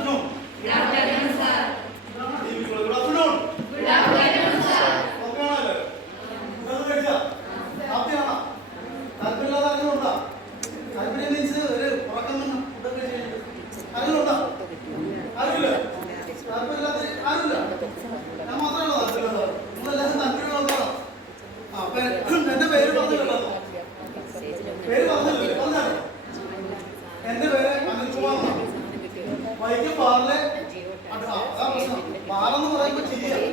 afternoon. Good afternoon, sir. Good afternoon. Good afternoon, sir. Okay, ആണല്ലേ? ഇതൊന്ന് കഴിച്ചാ? ഹാപ്പിയാണോ? താല്പര്യമില്ലാതെ ആരെങ്കിലും ഉണ്ടോ? താല്പര്യം മീൻസ് ഒരു ഉറക്കം ഫുഡൊക്കെ കഴിച്ചിട്ട് ആരെങ്കിലും ഉണ്ടോ? ആരുമില്ല? താല്പര്യമില്ലാത്ത ആരുമില്ല? ഞാൻ മാത്രമേ താല്പര്യമുള്ളൂ. നിങ്ങളെല്ലാവരും താല്പര്യമുള്ളതാണോ? അപ്പൊ എന്റെ പേര് പറഞ്ഞിട്ടുണ്ടോ? പേര് പറഞ്ഞില്ലേ? പറഞ്ഞാണോ? എന്റെ പേര് അനിൽകുമാർ എന്നാണ്. വൈക്കം ബാറിലെ അതാ പ്രശ്നം. ബാറെന്ന് പറയുമ്പോ ചിരിയാണ്.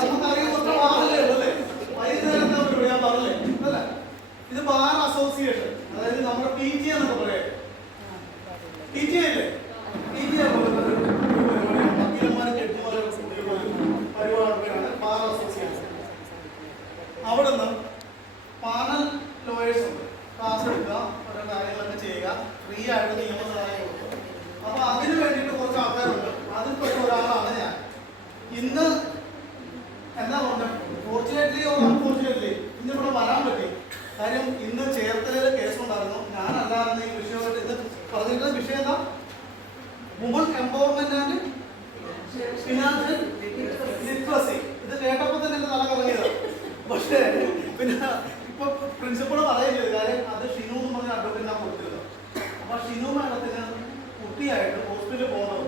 നമുക്കറിയാവുന്ന ബാറല്ലേ ഉള്ളല്ലേ? വൈകുന്നേരം എന്താ പരിപാടി? ഞാൻ പറഞ്ഞില്ലേ അല്ലേ? ഇത് ബാർ അസോസിയേഷൻ, അതായത് നമ്മുടെ പി ടി എന്നൊക്കെ പറയാം. പി ടി അല്ലേ? പി ടി വക്കീലന്മാരും ജഡ്ജിമാരും പരിപാടിയാണ് ബാർ അസോസിയേഷൻ. അവിടെ നിന്ന് പാനൽ ലോയേഴ്സ് ഉണ്ട്. ക്ലാസ് എടുക്കുക, ഓരോ കാര്യങ്ങളൊക്കെ ചെയ്യുക, ഫ്രീ ആയിട്ട് നിയമസഹായം കൊടുക്കുക. അപ്പൊ അതിന് വേണ്ടിയിട്ട് കുറച്ച് ആൾക്കാരുണ്ട്. അതിൽപ്പെട്ട ഒരാളാണ് ഞാൻ. ഇന്ന് എന്താ പറഞ്ഞത്, ഫോർച്ചുനേറ്റ്ലി ഓർ അൺഫോർച്ചുനേറ്റ്ലി ഇന്ന് ഇവിടെ വരാൻ പറ്റി. കാര്യം ഇന്ന് ചേർത്തലയിൽ കേസുണ്ടായിരുന്നു. ഞാനല്ലായിരുന്നു ഈ വിഷയമായിട്ട് ഇന്ന് പറഞ്ഞിട്ടുള്ള വിഷയം എന്താ? Woman empowerment and financial literacy. ഇത് കേട്ടപ്പോൾ തന്നെ എന്റെ തല കറങ്ങിയതാണ്. പക്ഷേ പിന്നെ ഇപ്പൊ പ്രിൻസിപ്പൾ പറയുന്നത് കാര്യം അത് ഷിനു എന്ന് പറഞ്ഞ അഡ്വക്കേറ്റിനാണ് കൊടുത്തിരുന്നത്. അപ്പൊ ഷിനു മാഡത്തിന് കുട്ടിയായിട്ട് ഹോസ്പിറ്റലിൽ പോകുന്നത്.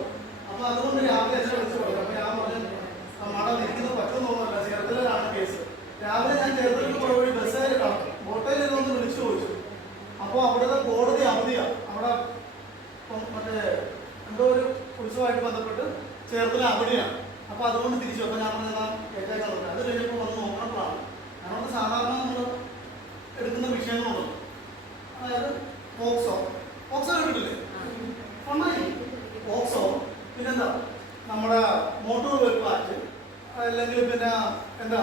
അപ്പൊ അതുകൊണ്ട് രാവിലെ എന്നെ വിളിച്ചു കൊടുക്കും. അപ്പൊ ഞാൻ പറഞ്ഞു മാഡം ഇരിക്കുന്നത് പറ്റുന്നൊന്നുമല്ല, ചേർത്തലാണ് കേസ്. രാവിലെ ഞാൻ ചേർത്തലിൽ പോയ വഴി ബസ്സുകാർ കാണും. ഹോട്ടലിൽ ഇരുന്ന് വിളിച്ചു ചോദിച്ചു. അപ്പോൾ അവിടുത്തെ കോടതി അവധിയാണ്. അവിടെ മറ്റേ എന്തോ ഒരു ഉത്സവമായിട്ട് ബന്ധപ്പെട്ട് ചേർത്തല അവധിയാണ്. അപ്പൊ അതുകൊണ്ട് തിരിച്ചു. അപ്പൊ ഞാൻ പറഞ്ഞാൽ കേട്ടേക്കാൻ പറഞ്ഞു. അത് കഴിഞ്ഞപ്പോൾ വന്ന് നോക്കണപ്പോഴാണ് ഞങ്ങൾക്ക് സാധാരണ നമ്മൾ എടുക്കുന്ന വിഷയങ്ങളുണ്ട്. അതായത് പോക്സോ കേട്ടിട്ടില്ലേ? പോക്സോ, പിന്നെന്താ നമ്മുടെ മോട്ടോർ വെഹിക്കിൾ ആക്ട്, അല്ലെങ്കിൽ പിന്നെ എന്താ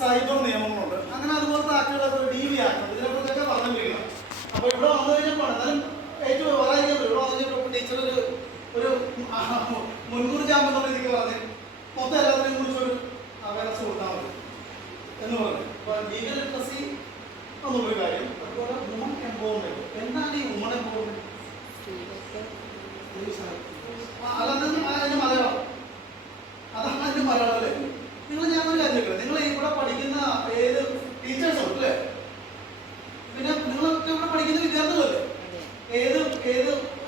സൈബർ നിയമങ്ങളുണ്ട്. അങ്ങനെ അതുപോലത്തെ ആക്ടുകളൊക്കെ DV ആക്ട്, ഇതിനെക്കുറിച്ചൊക്കെ പറഞ്ഞിരിക്കണം. അപ്പോൾ ഇവിടെ വന്നു കഴിഞ്ഞപ്പോൾ എന്നാലും ഏറ്റവും പറയാതിരിക്കും. ഇവിടെ വന്നു കഴിഞ്ഞപ്പോൾ ടീച്ചർ ഒരു മുൻകൂർ ജാമ്യം എന്നുള്ള രീതിക്ക് പറഞ്ഞ് മൊത്തം എല്ലാത്തിനെയും കുറിച്ചൊരു അവയർനെസ് കൊടുത്താൽ മതി എന്ന് പറഞ്ഞു. അപ്പോൾ ലീഗൽ ലിറ്ററസി എന്നുള്ളൊരു കാര്യം. അതുപോലെ വുമൺ എംപവർമെന്റ്. എന്താണ് ഈ വുമൺ എംപവർമെന്റ്? അതിന്റെ മലയാളം, അതാണ് അതിന്റെ മലയാളം അല്ലേ? നിങ്ങൾ ഞാനൊരു കാര്യം ചോദിക്കട്ടെ, നിങ്ങൾ ഇവിടെ പഠിക്കുന്ന ഏത് ടീച്ചേഴ്സ് ഉണ്ട് അല്ലേ? പിന്നെ നിങ്ങളൊക്കെ ഇവിടെ പഠിക്കുന്ന വിദ്യാർത്ഥികളല്ലേ?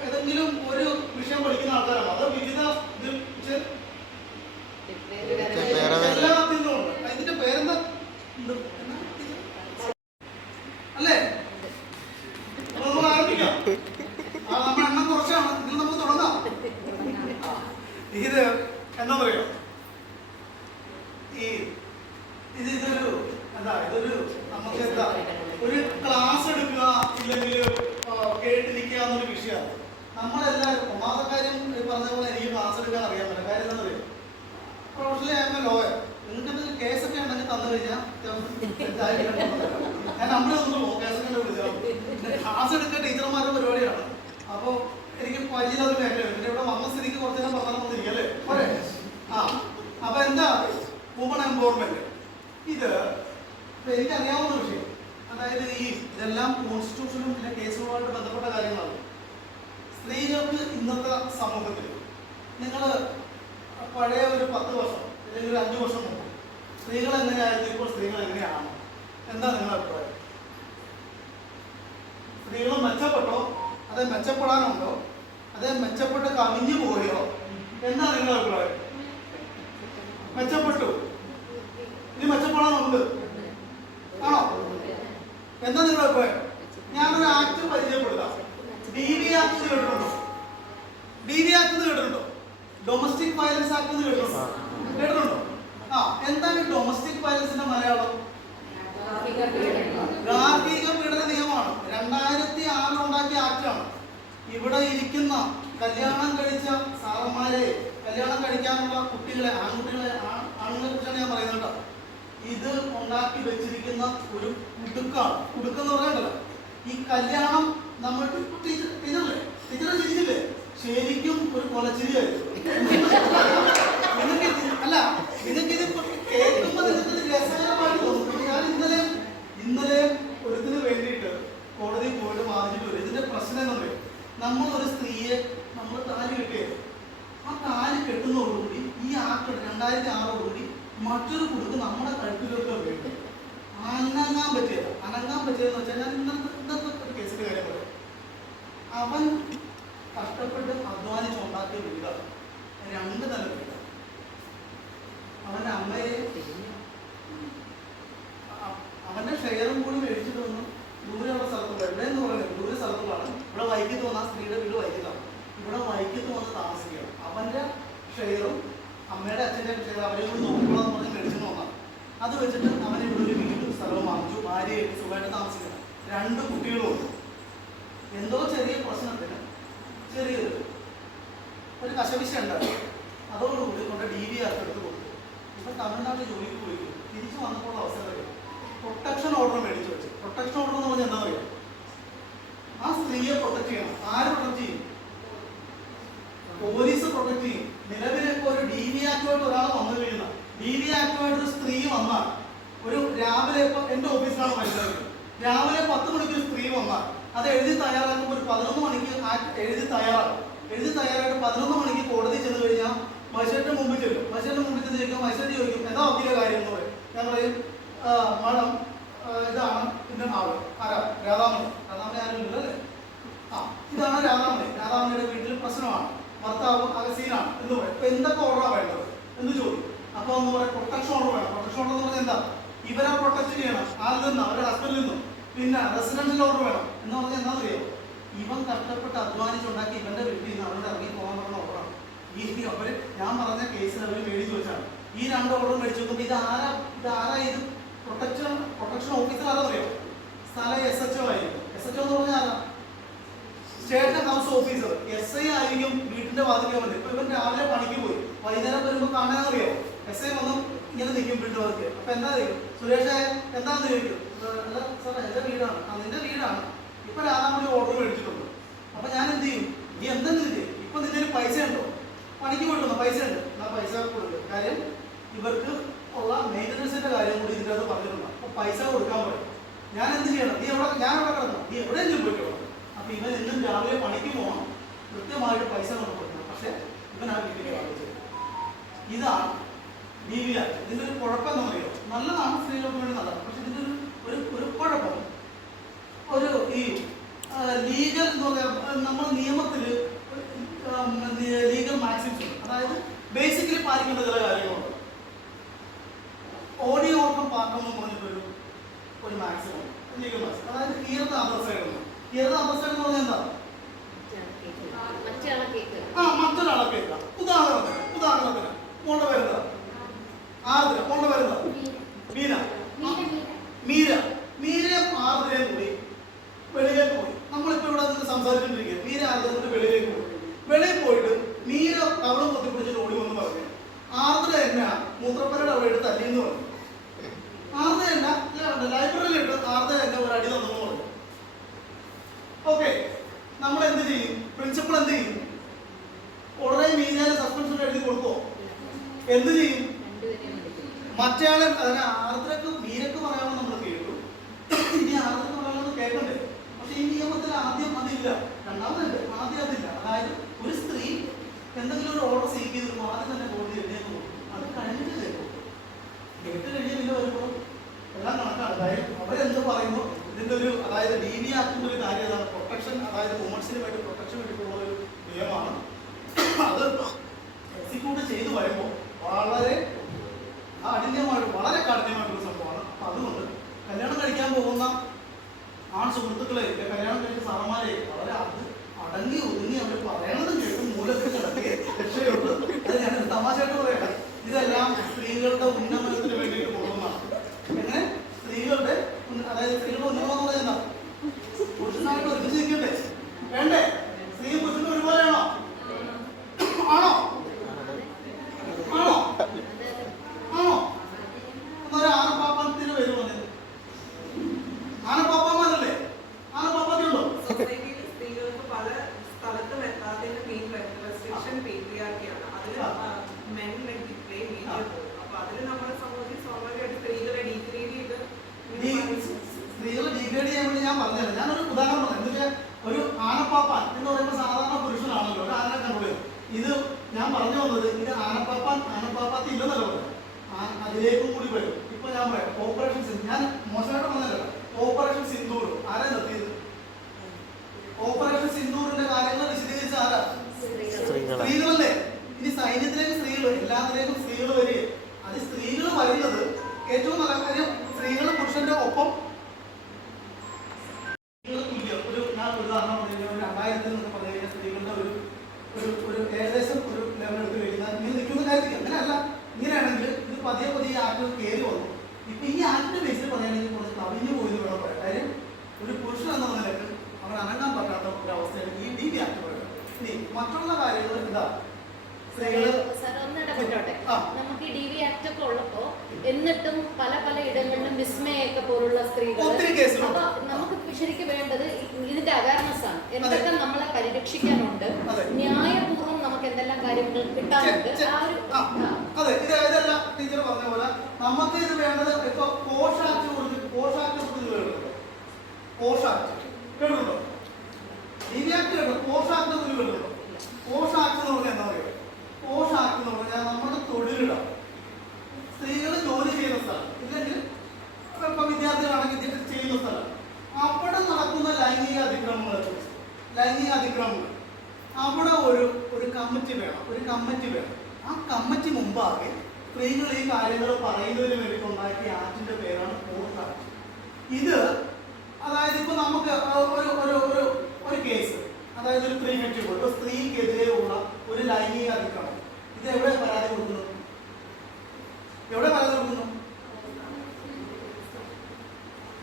ഏതെങ്കിലും ഒരു വിഷയം പഠിക്കുന്ന ആൾക്കാരാണോ? അതോ വിവിധ എല്ലാത്തിനും ഉണ്ട്. അതിന്റെ പേരെന്താ അല്ലേ? നമുക്ക് ആരംഭിക്കാം. നമ്മുടെ എണ്ണം കുറച്ചാണ്. ഇതിൽ നമുക്ക് തുടങ്ങാം. ഇത് എന്താ പറയുക, ഇതൊരു എന്താ, ഇതൊരു നമുക്ക് എന്താ ഒരു ക്ലാസ് എടുക്കുക ഇല്ലെങ്കിൽ കേട്ടിരിക്കുക എന്നൊരു വിഷയമാണ്. നമ്മളെല്ലാവരും ഒന്നാമത്തെ കാര്യം പറഞ്ഞ പോലെ എനിക്ക് ക്ലാസ് എടുക്കാൻ അറിയാൻ പറ്റില്ല. കാര്യം എന്താ പറയുക, പ്രൊഫഷണലി ആയിരുന്ന ലോയർ. നിങ്ങൾക്ക് കേസൊക്കെ ഉണ്ടെങ്കിൽ തന്നു കഴിഞ്ഞാൽ ഞാൻ നമ്മളൊന്നും പോകും. കേസൊക്കെ വിളിച്ചാൽ ക്ലാസ് എടുക്കുക ടീച്ചർമാരുടെ പരിപാടിയാണ്. അപ്പോൾ എനിക്ക് വലിയൊരു മേഖലയാണ്. പിന്നെ ഇവിടെ വന്ന സ്ഥിതിക്ക് കുറച്ച് നേരം പറഞ്ഞാൽ വന്നിരിക്കും അല്ലേ? പോരെ? അപ്പൊ എന്താ വുമൺ എംപവർമെന്റ്? ഇത് എനിക്കറിയാവുന്ന വിഷയം. അതായത് ഇതെല്ലാം കോൺസ്റ്റിറ്റ്യൂഷനും പിന്നെ കേസുകളുമായിട്ട് ബന്ധപ്പെട്ട കാര്യങ്ങളാണ്. സ്ത്രീകൾക്ക് ഇന്നത്തെ സമൂഹത്തിൽ നിങ്ങൾ പഴയ ഒരു 10 വർഷം അല്ലെങ്കിൽ ഒരു 5 വർഷം മുമ്പ് സ്ത്രീകൾ എങ്ങനെയായിരുന്നു, ഇപ്പോൾ സ്ത്രീകൾ എങ്ങനെയാണ്? എന്താ നിങ്ങളുടെ അഭിപ്രായം? സ്ത്രീകൾ മെച്ചപ്പെട്ടോ, അതേ മെച്ചപ്പെടാനുണ്ടോ, അതേ മെച്ചപ്പെട്ട് കവിഞ്ഞു പോയോ? എന്താ നിങ്ങളുടെ അഭിപ്രായം? മെച്ചപ്പെട്ടു, ഇനി മെച്ചപ്പെടാനുണ്ട് ആണോ? എന്താ നിങ്ങളുടെ അഭിപ്രായം? ഞാനൊരു ആക്ട് പരിചയപ്പെടുത്താം. DV ആക്ട് കേട്ടിട്ടുണ്ടോ? DV ആക്ട് കേട്ടിട്ടുണ്ടോ? ഡൊമസ്റ്റിക് വയലൻസ് ആക്ട് കേട്ടിട്ടുണ്ടോ? എന്താണ് ഡൊമസ്റ്റിക് വയലൻസിന്റെ മലയാളം? ഗാർഹിക പീഡന നിയമമാണ്. 2006 ഉണ്ടാക്കിയ ആക്ടാണ്. ഇവിടെ ഇരിക്കുന്ന കല്യാണം കഴിച്ച സാറന്മാരെ, കല്യാണം കഴിക്കാനുള്ള കുട്ടികളെ, ആൺകുട്ടികളെ, ആണുങ്ങളെ കുറിച്ചാണ് ഞാൻ പറയുന്നത്. ഇത് ഉണ്ടാക്കി വെച്ചിരിക്കുന്ന ഒരു കുടുക്കാണ്. കുടുക്കെന്ന് പറയാണ്ടല്ലോ, ഈ കല്യാണം നമ്മൾ ടീച്ചറല്ലേ, ടീച്ചറെ ചിരിച്ചില്ലേ? ശരിക്കും ഒരു കൊലച്ചിരിയായിരുന്നു. അല്ല, നിങ്ങൾക്കിത് കേൾക്കുമ്പോൾ നിങ്ങൾക്ക് രസകരമായിട്ട് തോന്നും. ഞാൻ ഇന്നലെ ഒരുത്തിന് വേണ്ടിയിട്ട് കോടതിയിൽ പോയിട്ട് വാദിച്ചിട്ട് വരും. ഇതിന്റെ പ്രശ്നം എന്ന് പറയും, നമ്മൾ ഒരു സ്ത്രീയെ മറ്റൊരു കുടുക്ക് നമ്മുടെ കഴുത്തിലൊക്കെ വീണ്ടും അനങ്ങാൻ പറ്റിയതെന്ന് വെച്ചാൽ ഞാൻ ഇന്നത്തെ ഒരു കേസിന്റെ കാര്യം പറയാം. അവൻ കഷ്ടപ്പെട്ട് അധ്വാനിച്ചുണ്ടാക്കിയ വീടാണ്, 2 നില വീടാണ്. അവൻ്റെ അമ്മയെ അവൻ്റെ ഷെയറും കൂടി മേടിച്ചിട്ട് വന്നു ദൂരെയുള്ള സ്ഥലത്ത്, എവിടെയെന്ന് പറയുന്നത് ദൂരെ സ്ഥലത്തുള്ളതാണ്. ഇവിടെ വൈകിട്ട് വന്ന ആ സ്ത്രീയുടെ വീട് വൈകിട്ടാണ്. ഇവിടെ വൈകിട്ട് വന്ന് താമസിക്കുകയാണ്. അവൻ്റെ ഷെയറും അമ്മയുടെ അച്ഛൻ്റെ ഷെയർ അവരെയും കൂടി നോക്കണമെന്ന് പറഞ്ഞ് മേടിച്ചെന്ന് വന്നതാണ്. അത് വെച്ചിട്ട് അവനെ ഇവിടെ ഒരു വീടും സ്ഥലവും വാങ്ങിച്ചു. ഭാര്യയായിട്ട് സുഖമായിട്ട് താമസിക്കണം. 2 കുട്ടികളുമുണ്ട്. എന്തോ ചെറിയ പ്രശ്നത്തിന് ഒരു കശവിശ ഉണ്ടായി. അതോടുകൂടി കൊണ്ട് DVR എടുത്ത് കൊടുത്തു. ഇപ്പം തമിഴ്നാട്ടിൽ ജോലിക്ക് പോയി തിരിച്ചു വന്നപ്പോൾ അവസരം പ്രൊട്ടക്ഷൻ ഓർഡർ മേടിച്ചു വെച്ചു. പ്രൊട്ടക്ഷൻ ഓർഡർ എന്ന് പറഞ്ഞാൽ എന്താ പറയുക? ആ സ്ത്രീയെ പ്രൊട്ടക്ട് ചെയ്യണം. ആര് പ്രൊട്ടക്ട് ചെയ്യും? പോലീസ് പ്രൊട്ടക്ട് ചെയ്യും. നിലവിലിപ്പോ ഒരു DV ആക്ടുമായിട്ട് ഒരാൾ വന്നു കഴിയുന്ന DV ആക്ടുമായിട്ട് ഒരു സ്ത്രീ വന്നാൽ, ഒരു രാവിലെ ഇപ്പൊ എന്റെ ഓഫീസിലാണ് മനസ്സിലാക്കുന്നത്, രാവിലെ 10 മണിക്ക് ഒരു സ്ത്രീ വന്നാൽ അത് എഴുതി തയ്യാറാക്കുമ്പോൾ ഒരു 11 മണിക്ക് എഴുതി തയ്യാറാക്കും. 11 മണിക്ക് കോടതി ചെന്ന് കഴിഞ്ഞാൽ മജിസ്ട്രേറ്റിന് മുമ്പിൽ ചെല്ലും. മജിസ്ട്രേറ്റിന് മുമ്പിൽ ചെന്ന് ചോദിക്കും, മജിസ്ട്രേറ്റ് ചോദിക്കും എന്താ വക്കീലെ കാര്യം എന്ന് പറയും. ഞാൻ പറയും മാഡം ഇതാണ് ഇന്ന ആള്, ആരാ? രാധാമണി ആരും ഇല്ലല്ലോ അല്ലേ? ഇതാണ് രാധാമണിയുടെ വീട്ടിൽ പ്രശ്നമാണ്, ഭർത്താവ് അകസീനാണ് എന്ന് പറയും. ഇപ്പൊ എന്തൊക്കെ ഓർഡറാണ് വേണ്ടത് എന്ന് ചോദിക്കും. അപ്പൊ എന്ന് പറയാം പ്രൊട്ടക്ഷൻ ഓർഡർ വേണം. പ്രൊട്ടക്ഷൻ ഓർഡർ എന്ന് പറഞ്ഞാൽ എന്താ? ഇവരെ പ്രൊട്ടക്ട് ചെയ്യണം ആരിൽ നിന്നും, അവരുടെ ഹസ്ബൻഡിൽ നിന്നും. പിന്നെ റെസിഡൻഷ്യൽ ഓർഡർ വേണം എന്ന് പറഞ്ഞാൽ എന്താ അറിയോ? ഇവൻ കഷ്ടപ്പെട്ട് അധ്വാനിച്ചുണ്ടാക്കി ഇവന്റെ വീട്ടിൽ നിന്ന് അവരുടെ ഇറങ്ങി പോകാൻ പറഞ്ഞ ഓർഡറാണ്. അവര് ഞാൻ പറഞ്ഞ കേസിൽ അവർ മേടിച്ചു വെച്ചാണ്. ഈ 2 ഓർഡർ മേടിച്ചു നോക്കുമ്പോൾ ഇത് പ്രൊട്ടക്ഷൻ ഓഫീസർ ആരെന്നറിയോ? സ്ഥലം SHO ആയിരിക്കും. SHO എന്ന് പറഞ്ഞാൽ ആരാ? State house officer. SI ആയിരിക്കും വീട്ടിന്റെ വാതിക്കാൻ വന്നത്. ഇപ്പൊ ഇവൻ രാവിലെ പണിക്ക് പോയി, വൈകുന്നേരം വരുമ്പോൾ കാണാനറിയോ? SI വന്ന് ഇങ്ങനെ നിൽക്കും വീട്ടുകാർക്ക്. അപ്പൊ എന്താ ചോദിക്കും? സുരേഷ് എന്താന്ന് ചോദിക്കും. സാറേ എന്റെ വീടാണ്. നിന്റെ വീടാണ്. ഇപ്പൊ രാധാമണി ഓർഡർ മേടിച്ചിട്ടുണ്ട്. അപ്പൊ ഞാൻ എന്ത് ചെയ്യും? നീ എന്തെങ്കിലും ചെയ്യും. ഇപ്പൊ നിന്റെ പൈസ ഉണ്ടോ? പണിക്ക് പോയിട്ടുണ്ടോ? പൈസ ഉണ്ട്, ആ പൈസ കൊടുക്കും. കാര്യം ഇവർക്ക് ഉള്ള മെയിൻ്റനൻസിന്റെ കാര്യം കൂടി ഇതിൻ്റെ അത് പറഞ്ഞിട്ടുണ്ട്. അപ്പൊ പൈസ കൊടുക്കാൻ പറയും. ഞാൻ എന്ത് ചെയ്യണം? ഞാൻ എവിടെ കിടന്നു? നീ എവിടെയെങ്കിലും പോയിക്കോളാം. അപ്പൊ ഇവൻ എന്നും രാവിലെ പണിക്ക് പോകണം, കൃത്യമായിട്ട് പൈസ നമുക്ക് കൊടുക്കണം. പക്ഷെ ഇവൻ ആ വീട്ടിലേക്ക് വാങ്ങിച്ചു. ഇതാണ് DV ആക്ട്. ഇതിന്റെ ഒരു കുഴപ്പം എന്ന് പറയുമോ? നല്ലതാണ്, സ്ത്രീകൾക്ക് വേണ്ടി നല്ലതാണ്. പക്ഷെ ഇതിന്റെ ഒരു കുഴപ്പം, ഒരു ഈ ലീഗൽ എന്ന് പറയാം, നമ്മുടെ നിയമത്തിൽ ലീഗൽ മാക്സിംസ് ഉണ്ട്. അതായത് ബേസിക്കലി പാലിക്കേണ്ട ചില കാര്യങ്ങളുണ്ട്. ഓഡിയോ ഓട്ടം പാർട്ടം എന്ന് പറഞ്ഞിട്ടൊരു മാക്സിമം ലീഗൽ മാക്സിമം. അതായത് തീർത്ത അന്തസ്സൈഡ് എന്ന് പറഞ്ഞാൽ എന്താ? മറ്റൊരാളെ കേൾക്കാം. ഉദാഹരണത്തിന് മോളുടെ പേരെന്താ? ആർദ്ര. മോളുടെ പേരെന്താ? മീരയും ആർദ്രയും കൂടി വെളിയിലേക്ക് പോയി. നമ്മളിപ്പോ ഇവിടെ നിന്ന് സംസാരിച്ചുകൊണ്ടിരിക്കുക. മീര ആർദ്ര വെളിയിലേക്ക് പോയി. വെളിയിൽ പോയിട്ട് മീര കവളം കൊത്തിപ്പിടിച്ചിട്ട് ഓടി വന്ന് പറഞ്ഞു, ആർദ്ര എന്നാ മൂത്രപ്പരയുടെ അവിടെ എടുത്ത് തല്ലിയെന്ന് പറഞ്ഞു. ആർദ്ര എന്നാ ലൈബ്രറിയിൽ ഇട്ട് ആർദ്ര എന്നെ ഒരു അടി തന്നെന്ന് പറഞ്ഞു. ഓക്കെ, നമ്മൾ എന്ത് ചെയ്യും? പ്രിൻസിപ്പൾ എന്ത് ചെയ്യും? ഉടനെ മീനേനെ സസ്പെൻഷൻ എഴുതി കൊടുക്കോ? എന്ത് ചെയ്യും? മറ്റേയാളെ ആർദ്രക്ക് മീരക്ക് പറയാമെന്ന് നമ്മൾ കേട്ടു. ഇനി ആർദ്രക്ക് പറയാമെന്ന് കേൾക്കണ്ടേ? പക്ഷെ ഈ നിയമത്തിൽ ആദ്യം അതില്ല, രണ്ടാമതുണ്ട്. ആദ്യം അതില്ല. അതായത് ഒരു സ്ത്രീ എന്തെങ്കിലും ഒരു ഓർഡർ സീക്ക് ചെയ്തിരുമ്പോൾ ആദ്യം തന്നെ കോടതി എഴുതിയെന്ന് കൊടുക്കും. അത് കഴിഞ്ഞിട്ട് കേൾക്കും. കേട്ട് കഴിഞ്ഞില്ല വരുമ്പോൾ എല്ലാം കണക്കാണ്. അതായത് അവരെന്ത് പറയുന്നു ഇതിന്റെ ഒരു, അതായത് DV ആക്ടിന്റെ ഒരു കാര്യം ഏതാണ്? പ്രൊട്ടക്ഷൻ, അതായത് വുമൻസിന് വേണ്ടി പ്രൊട്ടക്ഷൻ വേണ്ടിയിട്ടുള്ള ഒരു നിയമമാണ്. അത് എക്സിക്യൂട്ട് ചെയ്തു വരുമ്പോൾ വളരെ കാഠിന്യമായിട്ടൊരു സംഭവമാണ്. അപ്പൊ അതുകൊണ്ട് കല്യാണം കഴിക്കാൻ പോകുന്ന സുഹൃത്തുക്കളെ, കല്യാണം കഴിച്ച സാറന്മാരെ വളരെ അടങ്ങി ഒതുങ്ങി അവർ പറയണത് കേട്ട് മൂലത്തിൽ കിടക്കുക രക്ഷയുണ്ട്. അത് ഞാൻ തമാശയായിട്ട് പറയട്ടെ. ഇതെല്ലാം സ്ത്രീകളുടെ ഉന്നമനത്തിന് വേണ്ടിയിട്ട് കൊണ്ടുവന്നതാണ്. എങ്ങനെ? സ്ത്രീകളുടെ, അതായത് സ്ത്രീകളുടെ ഉന്നമനം എന്ന് പറയുന്നത് എന്താ? പുരുഷനായിട്ട് ഒരുമിച്ച് നിൽക്കട്ടെ, വേണ്ടേ? സ്ത്രീ പുരുഷനും ഒരുപോലെയാണോ? ആണോ? എന്നൊരു ആനപ്പാപ്പത്തിന് വരുമോ? ആനപ്പാപ്പന്മാരല്ലേ? ആനപ്പാപ്പത്തിയുണ്ടോ? സൊസൈറ്റിയിൽ സ്ത്രീകൾക്ക് പല സ്ഥലത്തും എത്താത്തതിന്റെ മെയിൻ റെസ്ട്രിക്ഷൻ പേട്രിയാർക്കിയാണ്. അതിൽ മെൻ പ്ലേ മേജർ റോൾ. അപ്പൊ അതിൽ നമ്മുടെ സമൂഹത്തിൽ സ്വാഭാവികമായിട്ട് സ്ത്രീകളെ ഡീഗ്രേഡ് ചെയ്ത് സ്ത്രീകളെ ഡീഗ്രേഡ് ചെയ്യാൻ വേണ്ടി ഞാൻ പറഞ്ഞത്, ഞാനൊരു ഉദാഹരണം പറഞ്ഞു. എന്താ വെച്ചാൽ ഒരു ആനപ്പാപ്പാൻ എന്ന് പറയുമ്പോൾ സാധാരണ പുരുഷനാണല്ലോ, ഒരു ആനനെ കൺട്രോൾ ചെയ്യും. ഇത് ഞാൻ പറഞ്ഞു വന്നത്, ഇത് ആനപ്പാപ്പാത്തി ഇല്ലെന്നല്ല പറഞ്ഞത്. അതിലേക്കും കൂടി വരും. ഇപ്പൊ ഞാൻ പറയാം ഓപ്പറേഷൻ സിന്ദൂർ. ഞാൻ മോശമായിട്ട് പറഞ്ഞല്ലോ. ഓപ്പറേഷൻ സിന്ദൂർ ആരാ നിർത്തിയത്? ഓപ്പറേഷൻ സിന്ദൂറിന്റെ കാര്യങ്ങൾ വിശദീകരിച്ച ആരാ? സ്ത്രീകളല്ലേ? ഇനി സൈന്യത്തിലേക്ക് സ്ത്രീകൾ, എല്ലാത്തിലേക്കും സ്ത്രീകൾ വരിക. അത് സ്ത്രീകൾ വരുന്നത് ഏറ്റവും നല്ല കാര്യം, സ്ത്രീകൾ പുരുഷന്റെ ഒപ്പം തുല്യം. ഒരു ഞാൻ ഉദാഹരണം പറഞ്ഞു, 2000 എന്നൊക്കെ പറഞ്ഞു കഴിഞ്ഞാൽ സ്ത്രീകളുടെ ഒരു ഒരു ഏകദേശം ഒരു ലെവൽ എടുത്ത് കഴിഞ്ഞാൽ ഇങ്ങനെ നിൽക്കുന്ന കാര്യത്തിൽ അങ്ങനെയല്ല. ഇങ്ങനെയാണെങ്കിൽ ഇത് പതിയെ പതിയെ ആക്ട് കയറി വന്നു. ഇപ്പൊ ഈ ആക്ടിന്റെ ബേസിൽ പറയുകയാണെങ്കിൽ കുറച്ച് കവിഞ്ഞു പോയി എന്ന് വേണം പറയാം. കാര്യം ഒരു പുരുഷൻ എന്ന നിലക്ക് അവൻ അനങ്ങാൻ പറ്റാത്ത ഒരു അവസ്ഥയാണ് ഈ DV ആക്ട് പറയുന്നത്. ഇനി മറ്റുള്ള കാര്യങ്ങൾ എന്താ? നമുക്ക് ഈ DV ആക്ട് ഒക്കെ ഉള്ളപ്പോ എന്നിട്ടും പല പല ഇടങ്ങളിലും വിസ്മയൊക്കെ പോലുള്ള സ്ത്രീകൾ, അപ്പൊ നമുക്ക് ശരിക്കും വേണ്ടത് ഇതിന്റെ അവയർനെസ് ആണ്. എന്തൊക്കെ നമ്മളെ പരിരക്ഷിക്കാനുണ്ട്, ന്യായപൂർവ്വം നമുക്ക് എന്തെല്ലാം കാര്യങ്ങൾ കിട്ടാനുണ്ട്. അതെ, ഇതെല്ലാം ടീച്ചർ പറഞ്ഞ പോലെ നമുക്ക് ഇത് വേണ്ടത്. ഇപ്പൊ പോഷാക്ട് കേട്ടിട്ടുണ്ടോ? DV ആക്ട് കേട്ടോ? പോഷാക്ട് കേട്ടിട്ടുണ്ടോ? പോഷാക്ട് എന്ന് പറഞ്ഞാൽ എന്താ പറയുക? പോഷാക്ട് എന്ന് പറഞ്ഞാൽ നമ്മുടെ തൊഴിലിടം, സ്ത്രീകൾ ജോലി ചെയ്യുന്ന സ്ഥലം, ഇല്ലെങ്കിൽ ഇപ്പൊ വിദ്യാർത്ഥികളാണെങ്കിൽ ചെയ്യുന്ന സ്ഥലം, അവിടെ നടക്കുന്ന ലൈംഗിക അതിക്രമങ്ങൾ, അവിടെ ഒരു കമ്മിറ്റി വേണം. ആ കമ്മിറ്റി മുമ്പാകെ സ്ത്രീകൾ ഈ കാര്യങ്ങൾ പറയുന്നതിന് വേണ്ടി ഉണ്ടാക്കിയ ആക്ടിന്റെ പേരാണ് പോഷാക്ട്. ഇത് അതായത് ഇപ്പൊ നമുക്ക് ഒരു കേസ്, അതായത് ഒരു 354, ഒരു സ്ത്രീക്കെതിരെയുള്ള ഒരു ലൈംഗിക അതിക്രമം, ഇത് എവിടെ പരാതി കൊടുക്കുന്നു?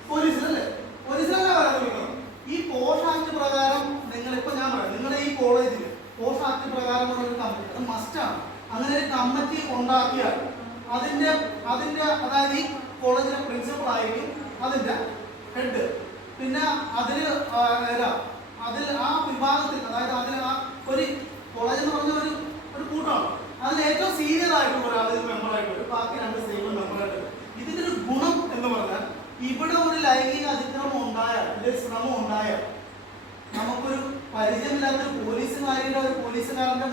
പോലീസിലല്ലേ? പോലീസിലല്ലേ പരാതി കൊടുക്കണം. ഈ പോഷാക്ട് പ്രകാരം നിങ്ങളിപ്പോ ഞാൻ പറയാം, നിങ്ങളുടെ ഈ കോളേജിൽ പോഷാക്ട് പ്രകാരം ഒരു കമ്മിറ്റി, അത് മസ്റ്റാണ്. അങ്ങനെ ഒരു കമ്മിറ്റി ഉണ്ടാക്കിയാൽ അതിന്റെ അതായത് ഈ കോളേജിലെ പ്രിൻസിപ്പൾ ആയിരിക്കും അതിന്റെ ഹെഡ്. പിന്നെ അതിൽ ആ വിഭാഗത്തിൽ, അതായത് അതിൽ ആ ഒരു കോളേജ് എന്ന് പറഞ്ഞ ഒരു കൂട്ടമാണ്. അതിൽ ഏറ്റവും സീനിയർ ആയിട്ടുള്ള ഒരാൾ ഇത് മെമ്പറായിട്ട് വരും, ബാക്കി 2 സ്ത്രീകൾ മെമ്പറായിട്ട് വരും. ഇതിന്റെ ഒരു ഗുണം എന്ന് പറഞ്ഞാൽ ഇവിടെ ഒരു ലൈംഗിക അതിക്രമം ഉണ്ടായാൽ, ശ്രമം ഉണ്ടായാൽ, നമുക്കൊരു പരിചയമില്ലാത്തൊരു പോലീസുകാരന്റെ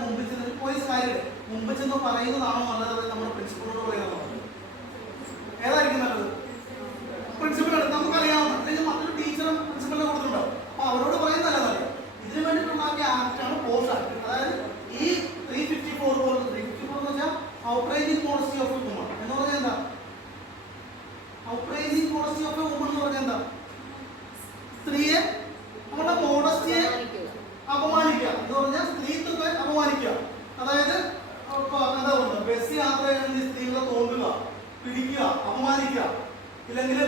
മുമ്പിൽ ചെന്ന് പറയുന്നതാണോ നല്ലത്, നമ്മുടെ പ്രിൻസിപ്പളോട് പറയുന്നതാണോ? ഏതായിരിക്കും നല്ലത്? പ്രിൻസിപ്പളോട് നമുക്കറിയാവുന്ന, അല്ലെങ്കിൽ മറ്റൊരു ടീച്ചറും പ്രിൻസിപ്പലിനെ കൊടുത്തിട്ടുണ്ടാവും. അപ്പൊ അവരോട് പറയുന്നതല്ല നല്ലത്. ഇതിനു വേണ്ടിയിട്ടുണ്ടാക്കിയ ആക്ടാണ് പോഷാക്ട്. അതായത് ഈ 354 എന്ന് വെച്ചാൽ outraging modesty of A woman എന്ന് പറഞ്ഞാൽ എന്താ? Outraging modesty of A woman എന്ന് പറഞ്ഞാൽ എന്താ? സ്ത്രീയെ, നമ്മുടെ മോഡസ്റ്റിയെ അപമാനിക്കുക എന്ന് പറഞ്ഞാൽ സ്ത്രീത്വത്തെ അപമാനിക്കുക. അതായത് എന്താ പറയുക, ബസ് യാത്ര ചെയ്യുന്ന സ്ത്രീകളെ തോണ്ടുക, പിടിക്കുക, അപമാനിക്കുക, ഇല്ലെങ്കിൽ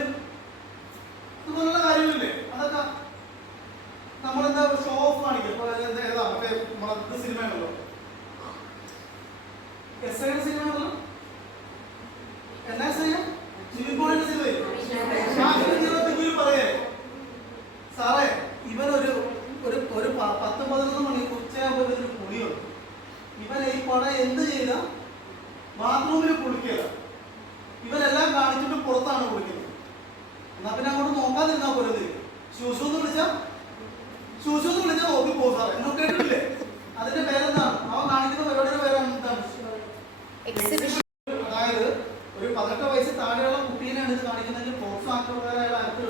ഇതുപോലുള്ള കാര്യങ്ങളില്ലേ, അതൊക്കെ നമ്മളെന്താ ഷോ ഓഫ് കാണിക്കുക. ഏതാ മറ്റേ നമ്മളെ സിനിമയാണല്ലോ, SI സിനിമയാണല്ലോ, എന്നാ സിനിമ? ജിവിബോളിന്റെ സിനിമ പറയേ സാറേ, ഇവനൊരു 10-11 മണി ഉച്ചയാകുമ്പോൾ ഒരു കുളിയുണ്ട്. ഇവൻ ഈ പട എന്ത് ചെയ്ത ബാത്റൂമിൽ കുളിക്കുക, ഇവരെല്ലാം കാണിച്ചിട്ട് പുറത്താണ് കുളിക്കുന്നത്. എന്നാ പിന്നെ അങ്ങോട്ട് നോക്കാതിരുന്നാ പോലും ശൂശു എന്ന് വിളിച്ചാൽ നോക്കി പോ സാറേ, എന്നൊക്കെ കേട്ടിട്ടില്ലേ? അതിന്റെ പേരെന്താണ്? അവൻ കാണിക്കുന്ന പരിപാടിയുടെ പേരാണ് എന്താണ്? അതായത് ഒരു 18 വയസ്സിൽ താഴെയുള്ള കുട്ടീനെയാണ് ഇത് കാണിക്കുന്നതെങ്കിൽ പോക്സോ ആക്ട് പ്രകാരം അയാൾ അകത്ത്.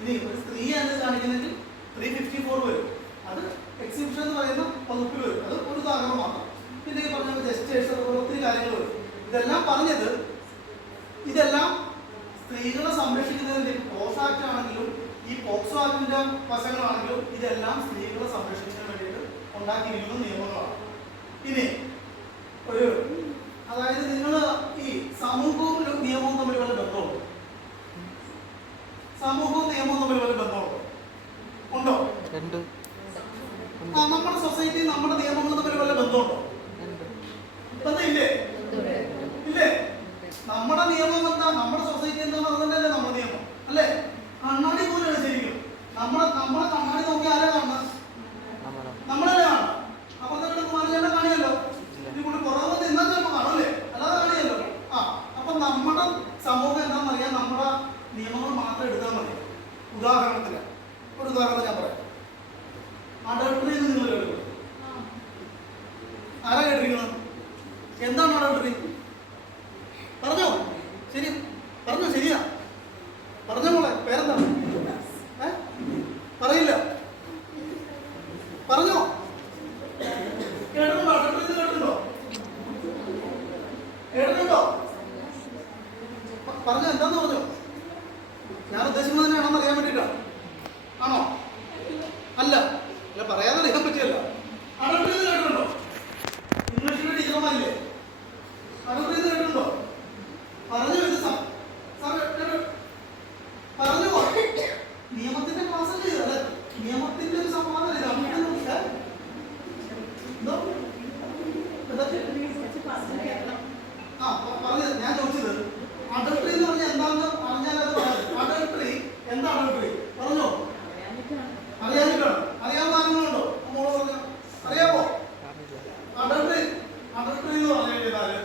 ഇനി ഒരു സ്ത്രീയാണ് ഇത് കാണിക്കുന്നതെങ്കിൽ 354 വരും. അത് എക്സിബിഷൻ എന്ന് പറയുന്ന വകുപ്പിൽ വരും. അത് ഒരു ഉദാഹരണം മാത്രം. പിന്നെ ഈ പറഞ്ഞ ജസ്റ്റേഴ്സ്, അതുപോലെ ഒത്തിരി കാര്യങ്ങൾ വരും. ഇതെല്ലാം പറഞ്ഞത്, ഇതെല്ലാം സ്ത്രീകളെ സംരക്ഷിക്കുന്നതിന്റെ പോഷാക്ട് ആണെങ്കിലും ഈ പോക്സോ ആക്ടിന്റെ വശങ്ങളാണെങ്കിലും ഇതെല്ലാം സ്ത്രീകളെ സംരക്ഷിക്കുന്നതിന് വേണ്ടിയിട്ട് ഉണ്ടാക്കിയിരിക്കുന്ന നിയമങ്ങളാണ്. ഇനി അതായത് നിങ്ങൾ ഈ സമൂഹവും നിയമവും തമ്മിൽ വല്ല ബന്ധമുണ്ടോ? ഉണ്ടോ? നമ്മുടെ സൊസൈറ്റി, നമ്മുടെ നിയമങ്ങൾ തമ്മിൽ വല്ല ബന്ധമുണ്ടോ? ബന്ധമില്ലേ? ഇല്ലേ? നമ്മുടെ നിയമം എന്താ? നമ്മുടെ സൊസൈറ്റി എന്താണെന്ന് അതുതന്നെയല്ലേ നമ്മുടെ നിയമം, അല്ലേ? കണ്ണാടി പോലെയാണ് ശരിക്കും. നമ്മളെ കണ്ണാടി നോക്കി ആരാ കാണുന്നത്? നമ്മളല്ലേ കാണും. അപ്പൊ തന്നെ കുമാരചേട്ടൻ കാണിയല്ലോ, ഇതിൽ കുറവ് നിന്നാൽ ചിലപ്പോൾ കാണുമല്ലേ, അല്ലാതെ കാണിയല്ലോ. അപ്പൊ നമ്മുടെ സമൂഹം എന്താണെന്നറിയാൻ നമ്മുടെ നിയമങ്ങൾ മാത്രം എടുത്താൽ മതി. ഉദാഹരണത്തിന് ഒരു ഉദാഹരണം ഞാൻ പറയാം. അഡൾട്ടറി എന്ന് നിങ്ങൾ കേൾക്കും. ആരാ കേട്ടിരിക്കണം? എന്താണ് അഡൾട്ടറി? പറഞ്ഞോ. പറഞ്ഞത് ഞാൻ ചോദിച്ചത് അഡൾട്ടറി എന്ന് പറഞ്ഞാൽ എന്താണെന്ന് അറിഞ്ഞാൽ അത് പറയാം. അഡൾട്ടറി എന്താ? അഡൾട്ടറി പറഞ്ഞോ? അറിയാനിട്ടാണ്. അറിയാവുന്ന ആരെങ്ങളുണ്ടോ? മോള് പറഞ്ഞോ, അറിയാമോ? അഡൾട്ടറി എന്ന് പറഞ്ഞു കഴിഞ്ഞാല്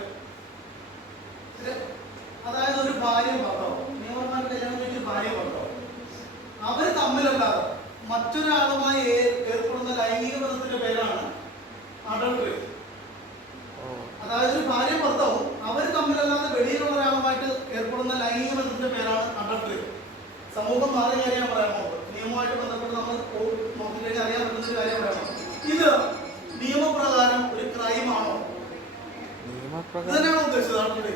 അതായത് ഒരു ഭാര്യ ഭർത്താവ്, നിയമപരമായിട്ട് കല്യാണം കഴിക്കുന്ന ഭാര്യ ഭർത്താവ്, അവർ തമ്മിലല്ലാതെ മറ്റൊരാളുമായി ഏർപ്പെടുന്ന ലൈംഗിക ബന്ധത്തിന്റെ പേരാണ് അഡൾട്ടറി. അതായത് ഒരു ഭാര്യ ഭർത്താവും അവർ തമ്മിലല്ലാതെ വെളിയിലുള്ള ഒരാളുമായിട്ട് ഏർപ്പെടുന്ന ലൈംഗിക ബന്ധത്തിന്റെ പേരാണ് അഡൾട്ടറി. സമൂഹം മാറിയ കാര്യം പറയാമോ? നിയമവുമായിട്ട് ബന്ധപ്പെട്ട് നമ്മൾ നോക്കിക്കഴിഞ്ഞാൽ അറിയാൻ പറ്റുന്ന ഒരു കാര്യം പറയാമോ? ഇത് നിയമപ്രകാരം ഒരു ക്രൈമാണോ? ഇതന്നെയാണോ ഉദ്ദേശിച്ചത്? അഡൾട്ടറി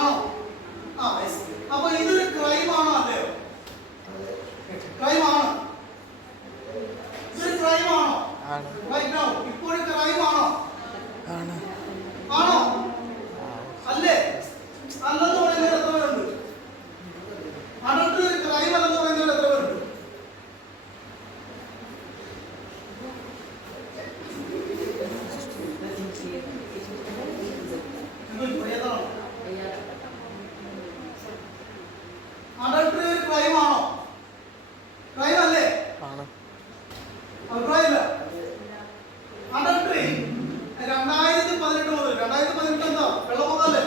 ആണോ? അപ്പൊ ഇതൊരു ക്രൈമാണോ? അല്ലയോ? ക്രൈമാണ്. ഇതൊരു ക്രൈമാണോ? ഇപ്പോഴും ക്രൈമാണോ? ആണോ? അല്ലേ? അല്ലെന്ന് പറയുന്നത് എത്ര പേരുണ്ട്? അഡൾട്ടറി ഒരു ക്രൈം അല്ലെന്ന് പറയുന്നത് എത്ര പേരുണ്ട്? അഡൾട്ടറി ഒരു ക്രൈമാണോ? ക്രൈം അല്ലേ? അഭിപ്രായമില്ല. അഡൾട്ടറി 2018 മുതൽ 2018 എന്താ വെള്ളപ്പൊക്കല്ലേ?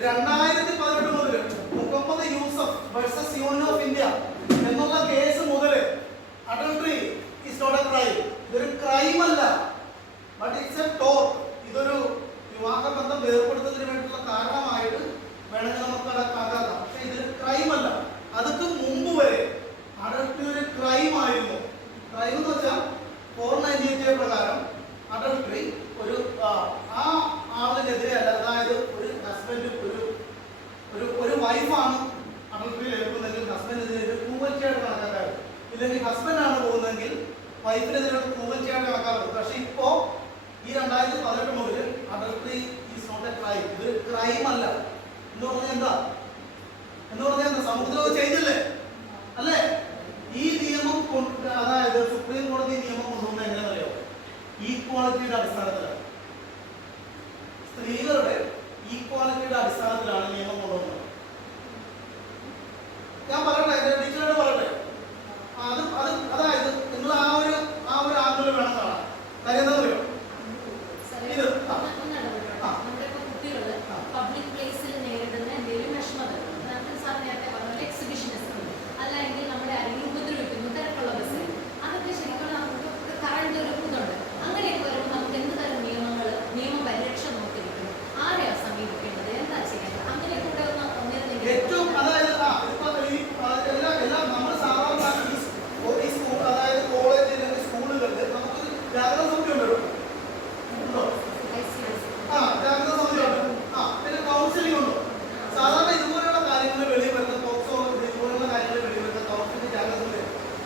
2018 മുതൽ Muhammad Yusuf versus union of India എന്നുള്ള കേസ് മുതൽ adultery is not a crime. ഇതൊരു ക്രൈം അല്ല, ബട്ട് ഇറ്റ്സ് എ ടോർട്ട്. ഇതൊരു വിവാഹബന്ധം വേർപ്പെടുത്തുന്നതിന് വേണ്ടിയിട്ടുള്ള കാരണമായിട്ട് വേണമെങ്കിൽ നമുക്ക് കണക്കാക്കാം. പക്ഷെ ഇതൊരു ക്രൈം അല്ല. അതൊക്കെ മുമ്പ് വരെ അഡൾട്ടറി ഒരു ക്രൈം ആയിരുന്നു. ക്രൈം എന്ന് വെച്ചാൽ 498 പ്രകാരം അഡൾട്ടറി ഒരു ആ ആളിനെതിരെ അല്ല, അതായത് ഒരു ഹസ്ബൻഡ് ഒരു വൈഫാണ് അഡൾട്ടറിയിൽ ഏർപ്പെടുന്നെങ്കിൽ ഹസ്ബൻഡിനെതിരെ ഒരു ക്രൂവൽറ്റിയായിട്ട് കണക്കാക്കാറ്. ഇല്ലെങ്കിൽ ഹസ്ബൻഡാണ് പോകുന്നതെങ്കിൽ വൈഫിനെതിരെ ക്രൂവൽറ്റിയായിട്ട് കണക്കാറുണ്ട്. പക്ഷെ ഇപ്പോ ഈ 2018 മുതൽ adultery is not a crime. ഇതൊരു ക്രൈം അല്ല എന്ന് പറഞ്ഞാൽ എന്താ? സമൂഹത്തിൽ ചേഞ്ച് അല്ലേ? അല്ലേ? ഈ നിയമം അതായത് സുപ്രീം കോടതി നിയമം കൊണ്ടുവന്നത് എങ്ങനെയാണെന്നറിയോ? ഈക്വാളിറ്റിയുടെ അടിസ്ഥാനത്തിലാണ്. സ്ത്രീകളുടെ ഈക്വാലിറ്റിയുടെ അടിസ്ഥാനത്തിലാണ് നിയമം കൊണ്ടുവന്നത്. ഞാൻ പറയട്ടെ, ടീച്ചറോട് പറയട്ടെ. അതായത് നിങ്ങൾ ആ ഒരു ആംഗിൾ വേണം കാണാൻ. കാര്യം എന്താ പറയുക? ഇത് പബ്ലിക് പ്ലേസിൽ നേരിടുന്ന എന്തെങ്കിലും വിഷമതകൾ, സാർ നേരത്തെ പറഞ്ഞ എക്സിബിഷനിസം, അല്ലെങ്കിൽ നമ്മുടെ ആരെങ്കിലും ഉപദ്രവിക്കുന്നു തിരക്കുള്ള ബസ്സിൽ, അതൊക്കെ ശരിക്കും നമുക്ക് കറണ്ട് ഒരു ഇതുണ്ട്. അങ്ങനെയൊക്കെ വരുമ്പോൾ നമുക്ക് എന്ത് തരം നിയമപരിരക്ഷ നോക്കിയിരിക്കുന്നു? ആരെയാ സമീപിക്കേണ്ടത്? എന്താ ചെയ്യേണ്ടത്? അങ്ങനെയൊക്കെ കൂടെ ഏറ്റവും അതായത് നമ്മൾ സാധാരണ അതായത് കോളേജ് അല്ലെങ്കിൽ സ്കൂളുകളിൽ നമുക്കൊരു ജാഗ്രത സമിതി ഉണ്ടല്ലോ. ജാഗ്രത സമിതി ഉണ്ട്. പിന്നെ കൗൺസിലിംഗ് ഉണ്ടോ? സാധാരണ ഇതുപോലെയുള്ള കാര്യങ്ങൾ വെളിയിൽ വരുന്ന പോക്സോ ഇതുപോലുള്ള കാര്യങ്ങൾ വെളിയിൽ വരുന്ന കൗൺസിലിംഗ് ജാഗ്രത സമിതി,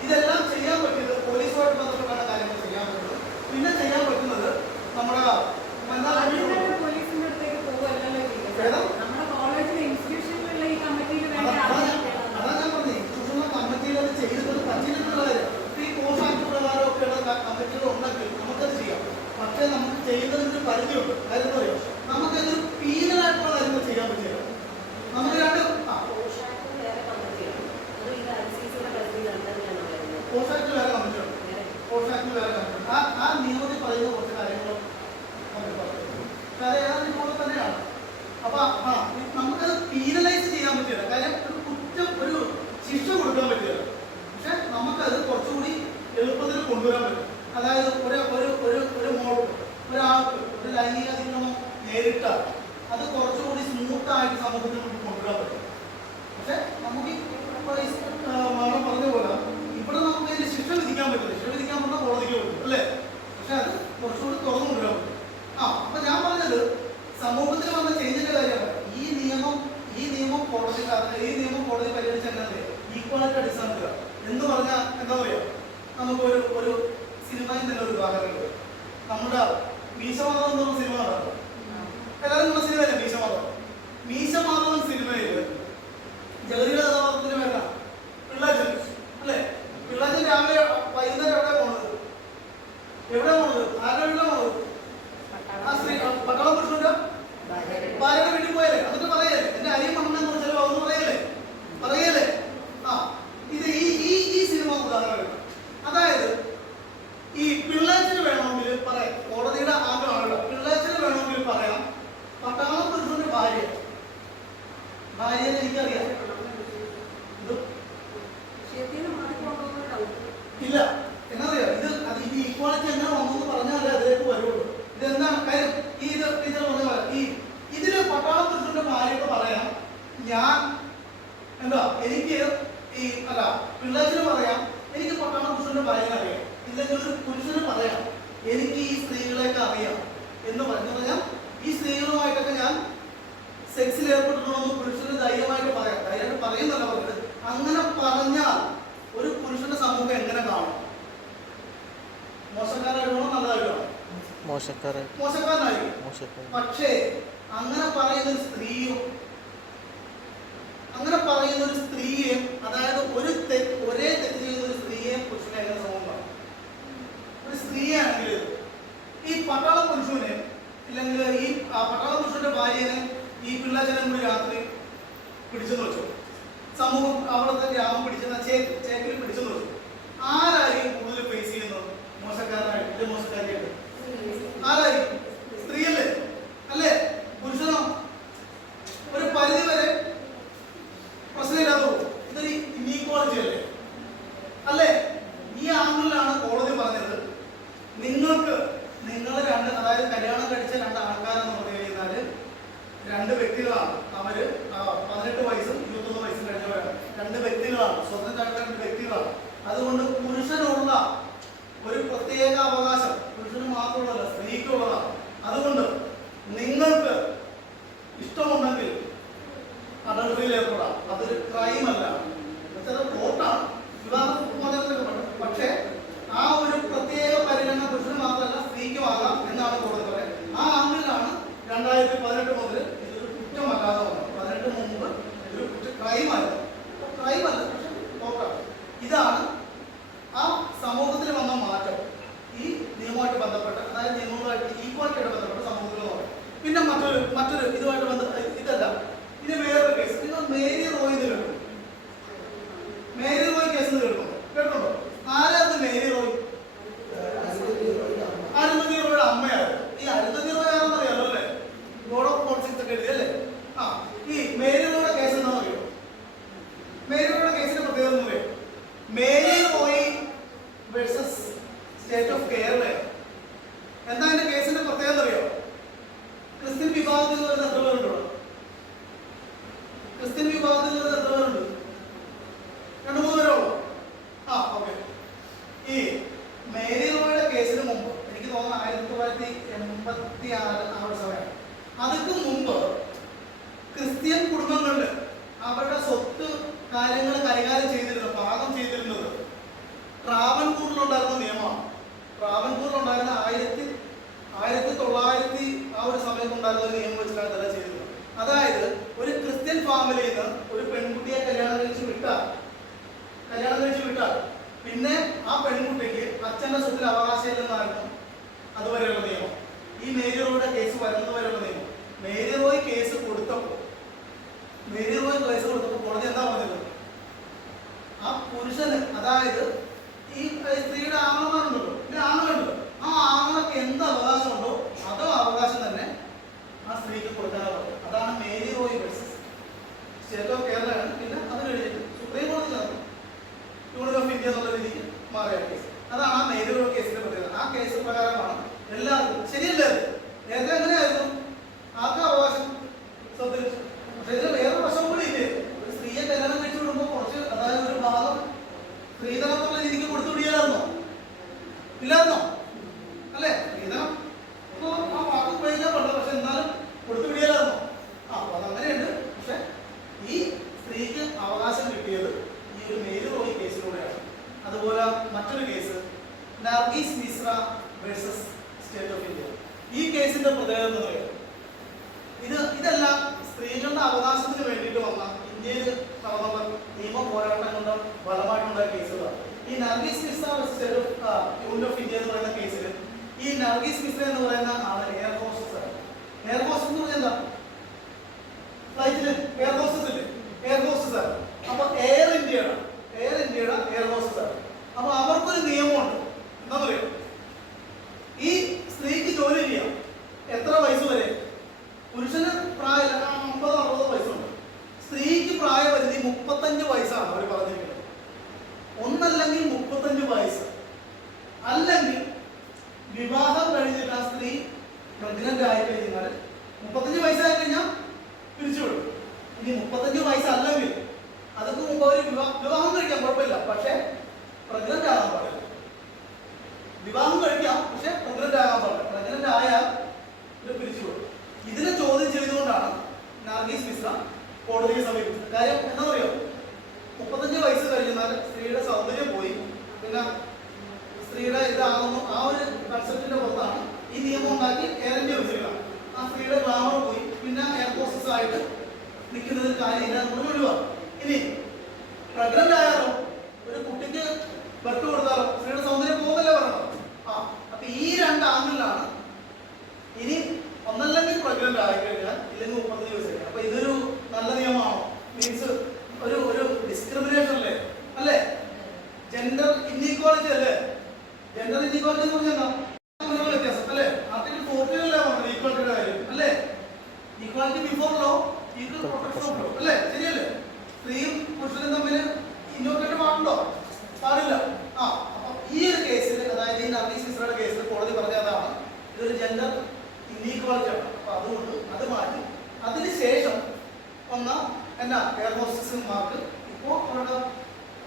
ഇതെല്ലാം ചെയ്യാൻ പറ്റിയത് പോലീസുമായിട്ട് ബന്ധപ്പെട്ടാണ് കാര്യങ്ങൾ ചെയ്യാൻ പറ്റുന്നത്. പിന്നെ ചെയ്യാൻ പറ്റുന്നത് നമ്മുടെ പോലീസിന്റെ അടുത്തേക്ക് പോകുമല്ലോ, നമ്മുടെ കോളേജിലെ ഇൻസ്റ്റിറ്റ്യൂഷനിലുള്ള ഈ കമ്മിറ്റിയിൽ വേണ്ട അതാ ഞാൻ പറഞ്ഞത്. ഇൻസ്റ്റിറ്റ്യൂഷണൽ കമ്മിറ്റിയിൽ അത് ചെയ്തത് പറ്റിയിട്ടുള്ള കാര്യം. ഈ കോഴ്സ് ആക്ട് പ്രകാരമൊക്കെയുള്ള കമ്മിറ്റികൾ ഉണ്ടെങ്കിൽ നമുക്കത് ചെയ്യാം. പക്ഷെ നമുക്ക് ചെയ്യുന്നതിന് ഒരു പരിധിയുണ്ട്. കാര്യം എന്താ പറയുക? നമുക്കത് പീനലായിട്ടുള്ള കാര്യങ്ങൾ ചെയ്യാൻ പറ്റില്ല. നമുക്ക് കോഴ്സ് ആക്ട് വേറെ കമ്മിറ്റിയുണ്ട്. ആ നിയമത്തിൽ പറയുന്ന കുറച്ച് കാര്യങ്ങളും പോലെ തന്നെയാണ്. അപ്പൊ നമുക്കത് പീനലൈസ് ചെയ്യാൻ പറ്റില്ല. കാര്യം ഒരു ശിക്ഷ കൊടുക്കാൻ പറ്റില്ല. പക്ഷെ നമുക്കത് കുറച്ചുകൂടി എളുപ്പത്തിൽ കൊണ്ടുവരാൻ പറ്റും. അതായത് ഒരാൾക്ക് ഒരു ലൈംഗിക അതിക്രമം നേരിട്ടാൽ അത് കുറച്ചുകൂടി സ്മൂത്തായിട്ട് സമൂഹത്തിൽ നമുക്ക് കൊണ്ടുവരാൻ പറ്റും. പക്ഷെ നമുക്ക് മാഡം പറഞ്ഞ പോലെ ഇവിടെ നമുക്ക് അതിന് ശിക്ഷ വിധിക്കാൻ പറ്റില്ല. ശിക്ഷ വിധിക്കാൻ പറഞ്ഞാൽ കോടതിക്ക് പറ്റും അല്ലേ? പക്ഷെ അത് കുറച്ചുകൂടി തുറന്നു കൊണ്ടുവരാൻ പറ്റും. അപ്പൊ ഞാൻ പറഞ്ഞത് സമൂഹത്തിൽ വന്ന ചേഞ്ചിന്റെ കാര്യമാണ്. ഈ നിയമം കോടതി പരിഗണിച്ച ഈക്വാലിറ്റി അടിസ്ഥാനത്തിലാണ് എന്ന് പറഞ്ഞാൽ എന്താ പറയുക? നമുക്ക് ഒരു സിനിമയിൽ തന്നെ ഒരു ഉദാഹരണം. നമ്മുടെ മീശമാധവൻ എന്ന് പറഞ്ഞ സിനിമ കാണാറുണ്ട്. എല്ലാവരും നമ്മുടെ സിനിമയല്ലേ മീശമാധവൻ? മീശമാധവൻ സിനിമയിൽ ജഗതിയുടെ കഥാപാത്രത്തിന് വേണ്ട പിള്ളാച്ചൻ അല്ലേ? പിള്ളാച്ചൻ രാവിലെ വൈകുന്നേരം എവിടെ പോണത്? ആരുടെ വീട്ടിലാണ് പോണത്? ആ സ്ത്രീ പട്ടാളം പുരുഷന്റെ ഈ സ്ത്രീകളുമായിട്ടൊക്കെ ഞാൻ സെക്സിൽ ഏർപ്പെട്ടിട്ടുണ്ടെന്ന് പുരുഷന് ധൈര്യമായിട്ട് പറയാം. ധൈര്യമായിട്ട് പറയുന്നല്ല പറഞ്ഞത്. അങ്ങനെ പറഞ്ഞാൽ ഒരു പുരുഷന്റെ സമൂഹം എങ്ങനെ കാണും? മോശക്കാരായിട്ടാണോ നല്ലതായിട്ടാണോ? മോശക്കാരനായിരിക്കും. പക്ഷേ അങ്ങനെ പറയുന്ന ഒരു സ്ത്രീയും അതായത് ഒരേ തെറ്റ് ചെയ്യുന്ന ഒരു സ്ത്രീയെ പുരുഷനെ എങ്ങനെ സമൂഹം കാണും? ഒരു സ്ത്രീയാണെങ്കിൽ ഈ പട്ടാള പുരുഷനെ ഇല്ലെങ്കിൽ ഈ പട്ടാള പുരുഷന്റെ ഭാര്യനെ ഈ പിള്ളാച്ചനും കൂടി രാത്രി പിടിച്ചെന്ന് വെച്ചു. സമൂഹം അവിടുത്തെ ഗ്രാമം പിടിച്ചെന്ന ചേക്കിൽ പിടിച്ചെന്ന് വെച്ചു. ആരായിരിക്കും കൂടുതൽ ഫേസ് ചെയ്യുന്നത്? മോശക്കാരനായിട്ട് മോശക്കാരിയായിട്ട് ആരായിരിക്കും? സ്ത്രീയല്ലേ? അല്ലേ? പുരുഷനോ? ഒരു പരിധി വരെ പ്രശ്നമില്ലാതെ പോകും. ഇതൊരു ഇനീക്വാളിറ്റി അല്ലേ? അല്ലേ? ഈ ആംഗിളിലാണ് കോടതി പറഞ്ഞത് നിങ്ങൾ രണ്ട്, അതായത് കല്യാണം കഴിച്ച രണ്ട് ആൾക്കാരെന്ന് പറഞ്ഞു കഴിഞ്ഞാൽ രണ്ട് വ്യക്തികളാണ്. അവര് 18 വയസ്സും 21 വയസ്സും കഴിഞ്ഞവരാണ്. രണ്ട് വ്യക്തികളാണ്, സ്വതന്ത്രമായിട്ട് രണ്ട് വ്യക്തികളാണ്. അതുകൊണ്ട് പുരുഷനുള്ള ഒരു പ്രത്യേക അവകാശം പുരുഷന് മാത്രമുള്ളതല്ല, സ്ത്രീക്കുള്ളതാണ്. അതുകൊണ്ട് നിങ്ങൾക്ക് ഇഷ്ടമുണ്ടെങ്കിൽ അഡൾട്ടറിയിൽ ഏർപ്പെടാം. അതൊരു ക്രൈം അല്ല. വോട്ടാണ്, വിവാഹമോചനത്തിലൊക്കെ ഉണ്ട്. പക്ഷേ ആ ഒരു പ്രത്യേക പരിഗണന പുരുഷന് മാത്രമല്ല സ്ത്രീക്കുമാകാം എന്നാണ് കോടതി പറയുന്നത്. ആ ആംഗിളിലാണ് 2018 മുതൽ ഇതൊരു കുറ്റമല്ലാതെ വന്നത്. 18 മുമ്പ് ഒരു ക്രൈമായിരുന്നു. ക്രൈമല്ല, പക്ഷെ വോട്ടാണ്. ഇതാണ് ആ സമൂഹത്തിൽ വന്ന മാറ്റം. ഈ നിയമവുമായിട്ട് ബന്ധപ്പെട്ട്, അതായത് നിയമവുമായിട്ട് ഈക്വാലിറ്റിയായിട്ട് ബന്ധപ്പെട്ട സമൂഹത്തിൽ വന്നു. പിന്നെ മറ്റൊരു ഇതുമായിട്ട് ഇതല്ല, ഇത് വേറൊരു കേസ്. നിങ്ങൾ മേരി റോയ് കേൾക്കും. മേരി റോയ് കേസ് കേൾക്കുന്നുണ്ടോ? ആരായിരുന്നു മേരി റോയ്? അരുന്ധതി റോയുടെ അമ്മയായിരുന്നു. ഈ അരുന്ധതി റോയ് ആണെന്ന് അറിയാലോ അല്ലേ? ബോർഡ് ഓഫ് പോളിസിക്സ് ഒക്കെ എഴുതിയല്ലേ? ഈ മേരി റോയുടെ കേസ് എന്താണെന്ന് അറിയോ? മേരി റോയുടെ കേസിന്റെ പ്രത്യേകത എന്ന് പറയും Mary Roy versus state of Kerala. എന്താ എന്റെ കേസിന്റെ പ്രത്യേകത അറിയോ? ക്രിസ്ത്യൻ വിഭാഗത്തിൽ നിന്ന് വരുന്ന എത്ര പേരുണ്ടോ? ക്രിസ്ത്യൻ വിഭാഗത്തിൽ നിന്ന് എത്ര പേരുണ്ട്? 2-3 പേരോളൂ. ഓക്കെ. ഈ മേരി റോയുടെ കേസിന് മുമ്പ് എനിക്ക് തോന്നുന്നു 1986 ആ ഒരു സമയമാണ്. അതിന് മുമ്പ് ക്രിസ്ത്യൻ കുടുംബങ്ങളിൽ അവരുടെ സ്വത്ത് കാര്യങ്ങൾ കൈകാര്യം ചെയ്തിരുന്നത്, പാകം ചെയ്തിരുന്നത് ട്രാവൻകൂറിലുണ്ടായിരുന്ന നിയമമാണ്. ട്രാവൻകൂറിലുണ്ടായിരുന്ന 1900 ആ ഒരു സമയത്തുണ്ടായിരുന്ന ഒരു നിയമം വെച്ചിട്ടാണ് ഇതെല്ലാം ചെയ്തിരുന്നത്. അതായത് ഒരു ക്രിസ്ത്യൻ ഫാമിലിയിൽ നിന്ന് ഒരു പെൺകുട്ടിയെ കല്യാണം കഴിച്ച് വിട്ടാൽ പിന്നെ ആ പെൺകുട്ടിക്ക് അച്ഛൻ്റെ സ്വത്തിൽ അവകാശമില്ലെന്നായിരുന്നു അതുവരെയുള്ള നിയമം. ഈ മേരി റോയുടെ കേസ് വരുന്നതുവരെയുള്ള നിയമം. മേരി റോയ് കേസ് കൊടുത്തപ്പോൾ കോടതി എന്താ പറഞ്ഞത്? ആ പുരുഷന്, അതായത് ഈ സ്ത്രീയുടെ ആങ്ങളമാരുണ്ടല്ലോ, ആങ്ങളുണ്ടല്ലോ, ആ ആങ്ങളൊക്കെ എന്ത് അവകാശമുണ്ടോ അതോ അവകാശം തന്നെ ആ സ്ത്രീക്ക് കൊടുക്കാനാണ് പറഞ്ഞത്. അതാണ് Mary Roy versus state of കേരളയാണ്. പിന്നെ അതിനെഴുതിയിട്ട് സുപ്രീം കോടതി നടന്നു. യൂണിയൻ ഓഫ് ഇന്ത്യ എന്നുള്ള രീതിക്ക് മാറിയ കേസ്. അതാണ് ആ മേരി റോയ് കേസിന്റെ പ്രത്യേകത. ആ കേസ് പ്രകാരമാണ് എല്ലാവർക്കും ശരിയല്ലേ? നേരത്തെ എങ്ങനെയായിരുന്നു? ആർക്കും അവകാശം സ്വത്തിൽ. പക്ഷെ ഇതിന് വേറൊരു വശം കൂടി ഇല്ലേ? ഒരു സ്ത്രീയെ കല്യാണം കഴിച്ചു വിടുമ്പോൾ കുറച്ച്, അതായത് ഒരു ഭാഗം സ്ത്രീധനം എന്നുള്ള രീതിക്ക് കൊടുത്തു വിടിയായിരുന്നോ? ഇല്ലായിരുന്നോ? അല്ലേ? സ്ത്രീധനം ആ വാക്ക് ഉപയോഗിക്കാൻ പറ്റില്ല, പക്ഷെ എന്നാലും കൊടുത്തു വിടിയായിരുന്നോ? അതങ്ങനെയുണ്ട്. പക്ഷെ ഈ സ്ത്രീക്ക് അവകാശം കിട്ടിയത് ഈ ഒരു മേരി റോയ് കേസിലൂടെയാണ്. അതുപോലെ മറ്റൊരു case Nargis Mishra versus state of India. ഈ കേസിന്റെ പ്രത്യേകത എന്ന് പറയുന്നത് ഇതെല്ലാം സ്ത്രീകളുടെ അവകാശത്തിന് വേണ്ടിയിട്ട് വന്ന ഇന്ത്യയിൽ നടന്ന നിയമ പോരാട്ടം കൊണ്ട് ഫലമായിട്ടുള്ള കേസുകളാണ്. ഈ Nargis Mishra versus state of union of India എന്ന് പറയുന്ന കേസിൽ ഈ നർഗീസ് മിശ്ര എന്ന് പറയുന്ന ആള് എയർ ഹോസ്റ്റസ് ആണ്. എയർ ഹോസ്റ്റസ് എന്ന് പറഞ്ഞാൽ എന്താ? ഫ്ലൈറ്റില് എയർ ഹോസ്റ്റസ് ഇല്ലേ? എയർ ഹോസ്റ്റസ് ആണ്. അപ്പൊ എയർ ഇന്ത്യയുടെ എയർ ഹോസ്റ്റസ് ആണ്. അപ്പൊ അവർക്കൊരു നിയമമുണ്ട്. എന്താ പറയുക? ഈ സ്ത്രീക്ക് ജോലി ചെയ്യാം എത്ര വയസ്സ് വരെ? പുരുഷന് പ്രായം 50-60 വയസ്സുണ്ട്. സ്ത്രീക്ക് പ്രായപരിധി 35 വയസ്സാണ് അവർ പറഞ്ഞിരിക്കുന്നത്. ഒന്നല്ലെങ്കിൽ 35 വയസ്സ്, അല്ലെങ്കിൽ വിവാഹം കഴിഞ്ഞിട്ട് ആ സ്ത്രീ പ്രഗ്നന്റ് ആയി കഴിഞ്ഞാൽ 35 വയസ്സായി കഴിഞ്ഞാൽ പിരിച്ചുവിടും. ഇനി 35 വയസ്സല്ലെങ്കിൽ അതൊക്കെ മുമ്പ് അവർ വിവാഹം കഴിക്കാൻ കുഴപ്പമില്ല, പക്ഷെ പ്രഗ്നന്റ് ആകാൻ പാടില്ല. വിവാഹം കഴിക്കാം, പക്ഷെ പ്രഗ്നന്റ് ആകാൻ പാടില്ല. പ്രഗ്നന്റ് ആയാൽ ഇത് പിരിച്ചുവിടും. കോടതിയെ സമീപിച്ചത്. കാര്യം എന്താ പറയുക, 35 വയസ്സ് കഴിഞ്ഞാൽ സ്ത്രീയുടെ സൗന്ദര്യം പോയി, പിന്നെ സ്ത്രീയുടെ ഇതാകുന്നു ആ ഒരു കൺസെപ്റ്റിന്റെ പുറത്താണ് ഈ നിയമം ഉണ്ടാക്കി എയർ ഇന്ത്യ വെച്ചിരിക്കണം. ആ സ്ത്രീയുടെ ഗ്ലാമർ പോയി, പിന്നെ എയർപോസ്റ്റസ് ആയിട്ട് നിൽക്കുന്നതിൽ കാര്യമില്ല, നമ്മൾ ഒഴിവാക്കും. ഇനി പ്രഗ്നന്റ് ആയാലോ, ഒരു കുട്ടിക്ക് ബർത്ത് കൊടുത്താലോ സ്ത്രീയുടെ സൗന്ദര്യം പോകുന്നല്ലേ പറയണം. അപ്പൊ ഈ 2 ആംഗിളിലാണ്. ഇനി ഒന്നല്ലെങ്കിൽ പ്രഗ്നന്റ് ആയിക്കഴിഞ്ഞാൽ ഇല്ലെങ്കിൽ 35 വയസ്സ് കഴിഞ്ഞാൽ. അപ്പൊ ഇതൊരു നല്ല നിയമമാണോ? മീൻസ് ഒരു ഡിസ്ക്രിമിനേഷൻ അല്ലേ? അല്ലേ? ജെൻഡർ ഇൻഇക്വാളിറ്റി അല്ലേ? ജെൻഡർ ഇൻഇക്വാലിറ്റി എന്ന് പറഞ്ഞാൽ എന്താ വ്യത്യാസം അല്ലേ? ആർട്ടിക്കിൾ 40 പറഞ്ഞത് ഈക്വാലിറ്റിയുടെ കാര്യം അല്ലേ? Equality before law, equal protection of law അല്ലേ? ശരിയല്ലേ? സ്ത്രീയും പുരുഷനും തമ്മിൽ ഇന്നോവേറ്റ് പാടില്ല. അപ്പൊ ഈ ഒരു കേസിൽ, അതായത് ഈ നർഗീസ് മിശ്രയുടെ കേസിൽ കോടതി പറഞ്ഞതാണ് ഇതൊരു ജെൻഡർ ഇൻഇക്വാലിറ്റി ആണ്. അപ്പൊ അതുകൊണ്ട് അത് മാറ്റി അതിനുശേഷം വന്ന എന്നാ എയർ ഹോസ്റ്റസുമാർക്ക് ഇപ്പോൾ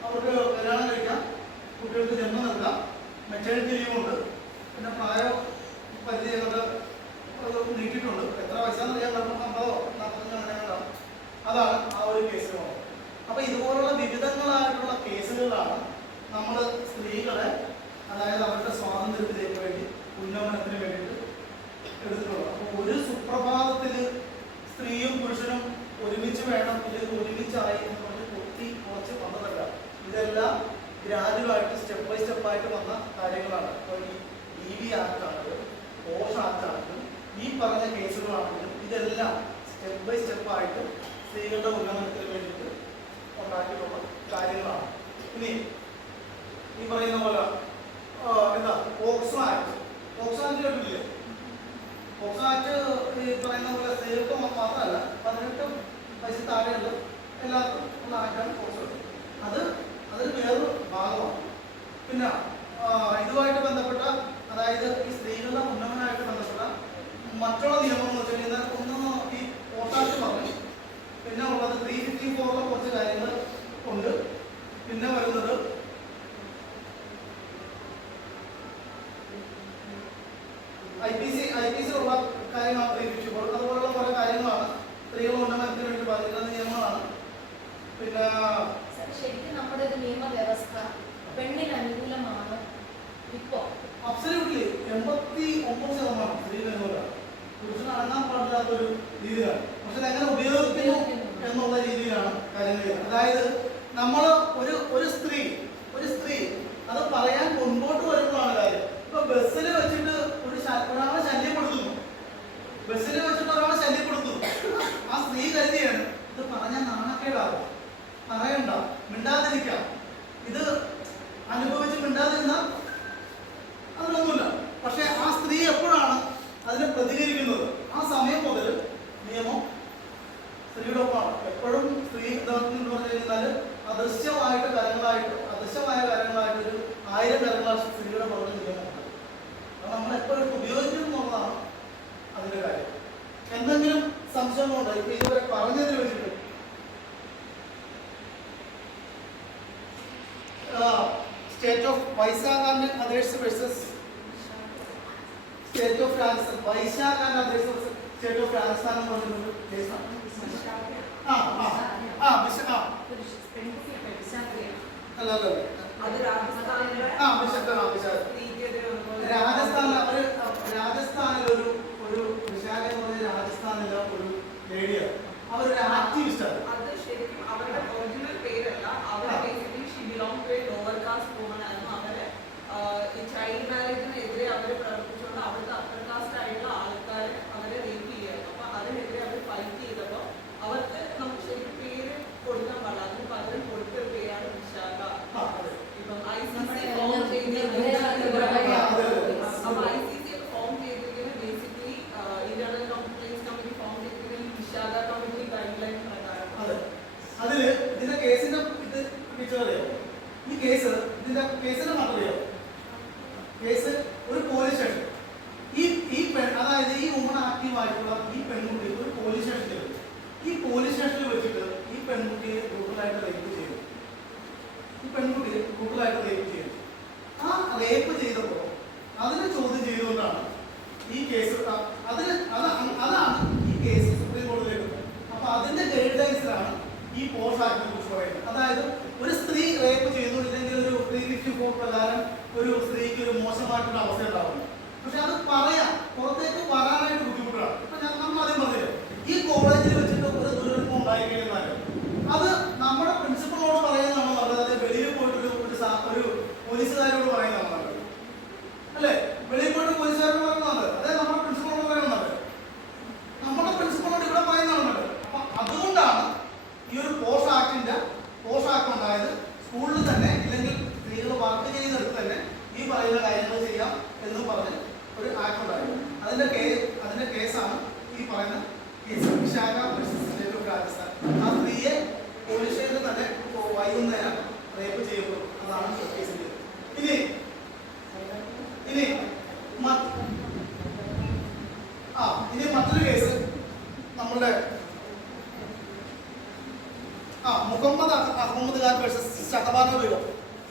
അവർക്ക് കല്യാണം കഴിക്കാം, കുട്ടികൾക്ക് ജന്മം നൽകാം, മെറ്റേണിറ്റി ലീവുണ്ട്, പിന്നെ പ്രായ പരിധി നീട്ടിയിട്ടുണ്ട്. എത്ര വയസ്സാണെന്ന് അറിയാൻ 50 45 അങ്ങനെയാണ്. അതാണ് ആ ഒരു കേസിൽ വന്നത്. അപ്പൊ ഇതുപോലുള്ള വിവിധങ്ങളായിട്ടുള്ള കേസുകളിലാണ് നമ്മൾ സ്ത്രീകളെ, അതായത് അവരുടെ സ്വാതന്ത്ര്യത്തിലേക്ക് വേണ്ടി, ഉന്നമനത്തിന് വേണ്ടിയിട്ട് എടുത്തിട്ടുള്ളത്. അപ്പോൾ ഒരു സുപ്രഭാതത്തിൽ സ്ത്രീയും പുരുഷനും ഒരുമിച്ച് വേണം, ഇല്ലെങ്കിൽ ഒരുമിച്ചായി എന്ന് പറഞ്ഞ് കുത്തി കുറച്ച് വന്നതല്ല. ഇതെല്ലാം ഗ്രാജുവലായിട്ട് സ്റ്റെപ്പ് ബൈ സ്റ്റെപ്പായിട്ട് വന്ന കാര്യങ്ങളാണ്. അപ്പോൾ ഈ EV ആക്ട് ആണെങ്കിലും പോഷ് ആക്ട് ആണെങ്കിലും ഈ പറഞ്ഞ കേസുകളാണെങ്കിലും ഇതെല്ലാം സ്റ്റെപ്പ് ബൈ സ്റ്റെപ്പായിട്ട് സ്ത്രീകളുടെ ഉന്നമനത്തിന് വേണ്ടിയിട്ട് ഉണ്ടാക്കിയിട്ടുള്ള കാര്യങ്ങളാണ്. ഇനി ഈ പറയുന്ന പോലെ എന്താ പോക്സോ ആക്ട് കേട്ടില്ലേ? പോക്സോ ആക്ട് ഈ പറയുന്ന പോലെ സ്ത്രീകൾക്ക് മാത്രമല്ല, 18 വയസ്സിൽ താഴെയുള്ള എല്ലാവർക്കും ഉള്ള ആക്ടാണ് പോക്സോ. അതൊരു വേറൊരു ഭാഗമാണ്. പിന്നെ ഇതുമായിട്ട് ബന്ധപ്പെട്ട, അതായത് ഈ സ്ത്രീകളുടെ ഉന്നമനമായിട്ട് ബന്ധപ്പെട്ട മറ്റുള്ള നിയമം എന്ന് വെച്ച് കഴിഞ്ഞാൽ ഒന്ന് ഈ പോഷാക്ട് പറഞ്ഞു, പിന്നെ ഉള്ളത് 354 കുറച്ച് കാര്യങ്ങൾ ഉണ്ട്. പിന്നെ വരുന്നത് IPC ഉള്ള കാര്യമാണ് 354. അതുപോലുള്ള കുറെ കാര്യങ്ങളാണ് സ്ത്രീകളുടെ ഉന്നമനത്തിന് വേണ്ടി ബാധിക്കുന്ന നിയമങ്ങളാണ്. പിന്നെ ശരിക്കും നമ്മുടെ ഒരു നിയമവ്യവസ്ഥ പെണ്ണിന് അനുകൂലമാണ് ഇപ്പോ? അബ്സല്യൂട്ട്ലി 89% സ്ത്രീകൾ അനുകൂലമാണ്. പുരുഷന് അടങ്ങാൻ പാടില്ലാത്തൊരു രീതിയിലാണ്. പക്ഷെ എങ്ങനെ ഉപയോഗിക്കുന്നു എന്നുള്ള രീതിയിലാണ് കാര്യങ്ങൾ. അതായത് നമ്മൾ ഒരു സ്ത്രീ അത് പറയാൻ മുൻപോട്ട് വരുമ്പോഴാണ് കാര്യം. ഇപ്പൊ ബസ്സിൽ വെച്ചിട്ട് ഒരാളെ ശല്യപ്പെടുത്തുന്നു, ആ സ്ത്രീ കരുതിയാണ് ഇത് പറഞ്ഞാൽ നാണക്കേടാവും, പറയണ്ട, മിണ്ടാതിരിക്കാം, ഇത് അനുഭവിച്ച് മിണ്ടാതിരുന്നാൽ അതിനൊന്നുമില്ല. പക്ഷെ ആ സ്ത്രീ എപ്പോഴാണ് അതിനെ പ്രതികരിക്കുന്നത്, ആ സമയം മുതൽ നിയമം സ്ത്രീയുടെ ഒപ്പമാണ്. എപ്പോഴും സ്ത്രീ എന്ന് പറഞ്ഞു കഴിഞ്ഞാൽ അദൃശ്യമായ കാര്യങ്ങളായിട്ട് ഒരു 1000 കാര്യങ്ങളാണ് സ്ത്രീയുടെ പുറത്ത് നിയമമുണ്ട്. അത് നമ്മളെപ്പോഴും ഉപയോഗിക്കണം എന്നുള്ളതാണ് അതിൻ്റെ കാര്യം. എന്തെങ്കിലും സംശയങ്ങളുണ്ടോ ഇപ്പൊ ഇതുവരെ പറഞ്ഞതിൽ വെച്ചിട്ട്? State of Vaishakh and others versus state of Rajasthan. Vaishakh and others state of Rajasthan എന്ന് പറഞ്ഞൊരു കേസാണ്. രാജസ്ഥാനിലൊരു വിശാഖ എന്ന് പറഞ്ഞ രാജസ്ഥാനിലെ ഒരു ലേഡിയാണ്. അവരൊരു ആക്ടിവിസ്റ്റാണ്. അത് ശരിക്കും അവരുടെ ഒറിജിനൽ പേരല്ല. അവരെ basically she belong to a lower caste woman ആയിരുന്നു. അവരെ ഈ ചൈൽഡ് മാരേജിനെതിരെ അവർ പ്രവർത്തിച്ചുകൊണ്ട് അവിടുത്തെ അപ്പർ കാസ്റ്റ് ആയിട്ടുള്ള ആൾക്കാരെ അവരെ റേപ്പ് ചെയ്യായിരുന്നു. അപ്പൊ അതിനെതിരെ അവർ ഫൈറ്റ് ചെയ്തപ്പോൾ അവർക്ക് നമുക്ക് ശരിക്കും പേര് കൊടുക്കാൻ പാടില്ല. അതിന് പകരം കൊടുത്തൊരു പേരാണ് വിശാഖ. ഇപ്പം ICC ഫോം ചെയ്തിരിക്കുന്നത് basically internal compliance committee form ചെയ്തിരിക്കുന്നത് വിശാഖ കമ്മിറ്റി ഗൈഡ് ലൈൻ പ്രകാരം. ഈ പോഷ് ആക്ടിനെ കുറിച്ച് പറയുന്നത്. അതായത് ഒരു സ്ത്രീ റേപ്പ് ചെയ്തു ഇല്ലെങ്കിൽ ഒരു 354 പ്രകാരം ഒരു സ്ത്രീക്ക് ഒരു മോശമായിട്ടുള്ള അവസ്ഥ ഉണ്ടാവുന്നു. പക്ഷെ അത് പറയാം, പുറത്തേക്ക് വരാനായിട്ട് ബുദ്ധിമുട്ടാണ്. ഇപ്പൊ നമ്മൾ ആദ്യം പറഞ്ഞില്ലേ, ഈ കോളേജിൽ വെച്ചിട്ട് ഒരു ദുരനുഭവം ഉണ്ടായിക്കഴിഞ്ഞാൽ അത് നമ്മുടെ പ്രിൻസിപ്പളിനോട് പറയുന്നതാണോ നല്ലത്, അതായത് വെളിയിൽ പോയിട്ട് ഒരു പോലീസുകാരോട് പറയുന്നതാണോ നല്ലത്? അല്ലേ? വെളിയിൽ പോയിട്ട് പോലീസുകാരോട് പറയുന്നത് അതായത് നമ്മുടെ പ്രിൻസിപ്പളിനോട് പറയുന്നത് നമ്മുടെ പ്രിൻസിപ്പളിനോട് ഇവിടെ പറയുന്നതാണ് നല്ലത്. അപ്പൊ അതുകൊണ്ടാണ് ഈ ഒരു പോഷ് ആക്ട് ഉണ്ടായത്. സ്കൂളിൽ തന്നെ ഇല്ലെങ്കിൽ സ്ത്രീകൾ വർക്ക് ചെയ്യുന്നിടത്ത് തന്നെ ഈ പറയുന്ന കാര്യങ്ങൾ ചെയ്യാം എന്ന് പറഞ്ഞ് ഒരു ആക്ട് ഉണ്ടായത്. അതിന്റെ കേസാണ് ഈ പറയുന്ന case, Vishakha state of Rajasthan. ആ സ്ത്രീയെ പോലീസ് സ്റ്റേഷനിൽ തന്നെ വൈകുന്നേരം റേപ്പ് ചെയ്യപ്പെടും. അതാണ് കേസിന്റെ. ഇനി മറ്റൊരു കേസ് നമ്മളുടെ Mohammed Ahmed Khan versus Shahbano Begum.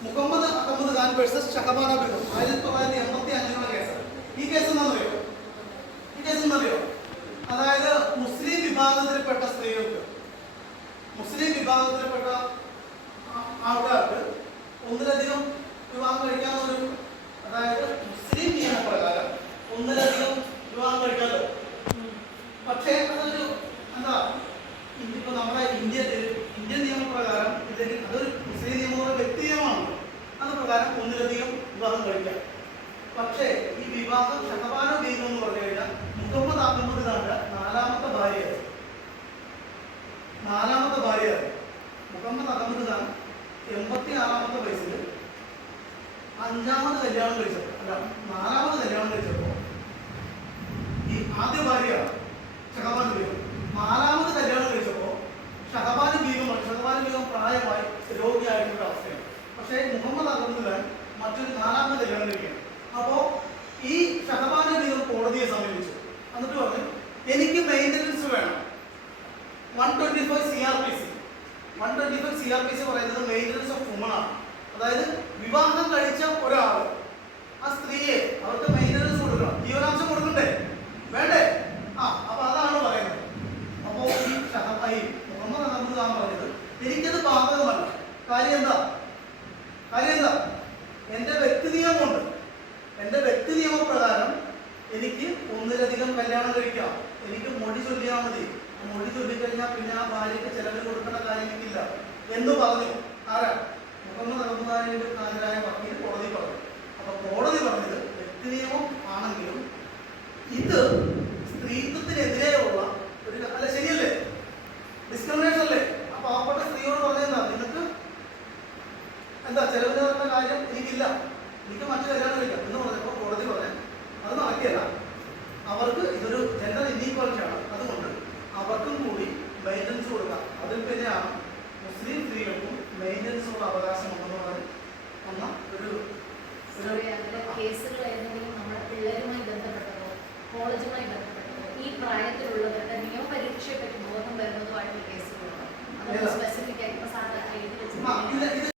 Mohammed Ahmed Khan versus Shahbano Begum 1985 case. ഈ കേസ് എന്നറിയോ? അതായത് മുസ്ലിം വിഭാഗത്തിൽപ്പെട്ട സ്ത്രീകൾക്ക്, മുസ്ലിം വിഭാഗത്തിൽപ്പെട്ട ആൾക്കാർക്ക് ഒന്നിലധികം വിവാഹം കഴിക്കാവുന്നൊരു, അതായത് മുസ്ലിം നിയമപ്രകാരം ഒന്നിലധികം വിവാഹം കഴിക്കാമല്ലോ. പക്ഷേ അതൊരു എന്താ, ഇപ്പൊ നമ്മുടെ ഇന്ത്യൻ നിയമപ്രകാരം ഇല്ലെങ്കിൽ അതൊരു മുസ്ലിം നിയമം വ്യക്തി നിയമമാണ്. അത് പ്രകാരം ഒന്നിലധികം വിവാഹം കഴിക്കാം. പക്ഷേ ഈ വിവാഹം ഷഹബാന ബീഗം എന്ന് പറഞ്ഞു കഴിഞ്ഞാൽ മുഹമ്മദ് അഹമ്മദ് ഖാന്റെ നാലാമത്തെ ഭാര്യയായി. മുഹമ്മദ് അഹമ്മദ് ഖാൻ 86ാമത്തെ വയസ്സിൽ 5ാമത് കല്യാണം കഴിച്ചപ്പോൾ, അല്ല 4ാമത് കല്യാണം കഴിച്ചപ്പോൾ ഈ ആദ്യ ഭാര്യ ഷഹബാന ബീഗം 4ാമത് കല്യാണം കഴിച്ചപ്പോൾ ഷഹബാന ബീഗം പ്രായമായി രോഗിയായിട്ടുള്ള അവസ്ഥയാണ്. പക്ഷേ മുഹമ്മദ് അഹമ്മദ് ഖാൻ മറ്റൊരു 4ാമത് കല്യാണം കഴിക്കുകയാണ്. അപ്പോൾ ഈ ഷഹബാന ബീഗം കോടതിയെ സമീപിച്ചു. എന്നിട്ട് പറഞ്ഞു, എനിക്ക് മെയിൻ്റനൻസ് വേണം. 125 CRPC പറയുന്നത് മെയിൻ്റനൻസ് ഓഫ് വുമൺ ആണ്. അതായത് വിവാഹം കഴിച്ച ഒരാൾ ആ സ്ത്രീയെ അവർക്ക് മെയിൻ്റനൻസ് കൊടുക്കണം, ജീവനാംശം കൊടുക്കണ്ടേ, വേണ്ടേ? അപ്പൊ അതാണ് പറയുന്നത്. അപ്പോൾ ഈ മുഹമ്മദ് അഹമ്മദ് ഖാൻ പറഞ്ഞത് എനിക്കത് ബാധകമല്ല. കാര്യം എന്താ? എൻ്റെ വ്യക്തി നിയമമുണ്ട്. എൻ്റെ വ്യക്തി നിയമപ്രകാരം എനിക്ക് ഒന്നിലധികം കല്യാണം കഴിക്കാം. എനിക്ക് മൊഴി ചൊല്ലിയാൽ മതി. മൊഴി ചൊല്ലിക്കഴിഞ്ഞാൽ പിന്നെ ആ ഭാര്യയ്ക്ക് ചെലവ് കൊടുക്കേണ്ട കാര്യം എനിക്കില്ല എന്ന് പറഞ്ഞു. ആരാ? മുഹമ്മദ് അഹമ്മദ് ഖാനിന്റെ ഹാജരായ വക്കീൽ കോടതി പറഞ്ഞു. അപ്പൊ കോടതി പറഞ്ഞത് വ്യക്തി നിയമം ആണെങ്കിലും ഇത് സ്ത്രീത്വത്തിനെതിരെയുള്ള ഒരു, അല്ല ശരിയല്ലേ? ഡിസ്ക്രിമിനേഷൻ അല്ലേ? അപ്പൊ പാവപ്പെട്ട സ്ത്രീയോട് പറഞ്ഞെന്താ, നിങ്ങൾക്ക് എന്താ ചെലവിന് തരുന്ന കാര്യം എനിക്കില്ല, എനിക്ക് മറ്റു കല്യാണം കഴിക്കാം എന്ന് പറഞ്ഞപ്പോൾ കോടതി പറഞ്ഞു അത് നടക്കില്ല. അവർക്ക് ഇതൊരു ജെൻഡർ ഇനീക്വാലിറ്റിയാണ്. അതുകൊണ്ട് അവർക്കും കൂടി മെയിൻ്റനൻസ് കൊടുക്കാം. അതിൽ പിന്നെയാണ് മുസ്ലിം സ്ത്രീകൾക്കും മെയിൻ്റനൻസുള്ള അവകാശമുണ്ടെന്ന് പറഞ്ഞ് വന്ന ഒരു കേസുകൾ ഏതെങ്കിലും നമ്മുടെ പിള്ളേരുമായി ബന്ധപ്പെട്ടതോ കോളേജുമായി ബന്ധപ്പെട്ടതോ ഈ പ്രായത്തിലുള്ളവരുടെ നിയമപരീക്ഷയെ പറ്റി ബോധം വരുന്നതുമായിട്ടുള്ള കേസുകളുണ്ടോ? അത് സ്പെസിഫിക് ആയിട്ട് ഇപ്പൊ സാധാരണ എഴുതി വെച്ചിട്ടുണ്ട്.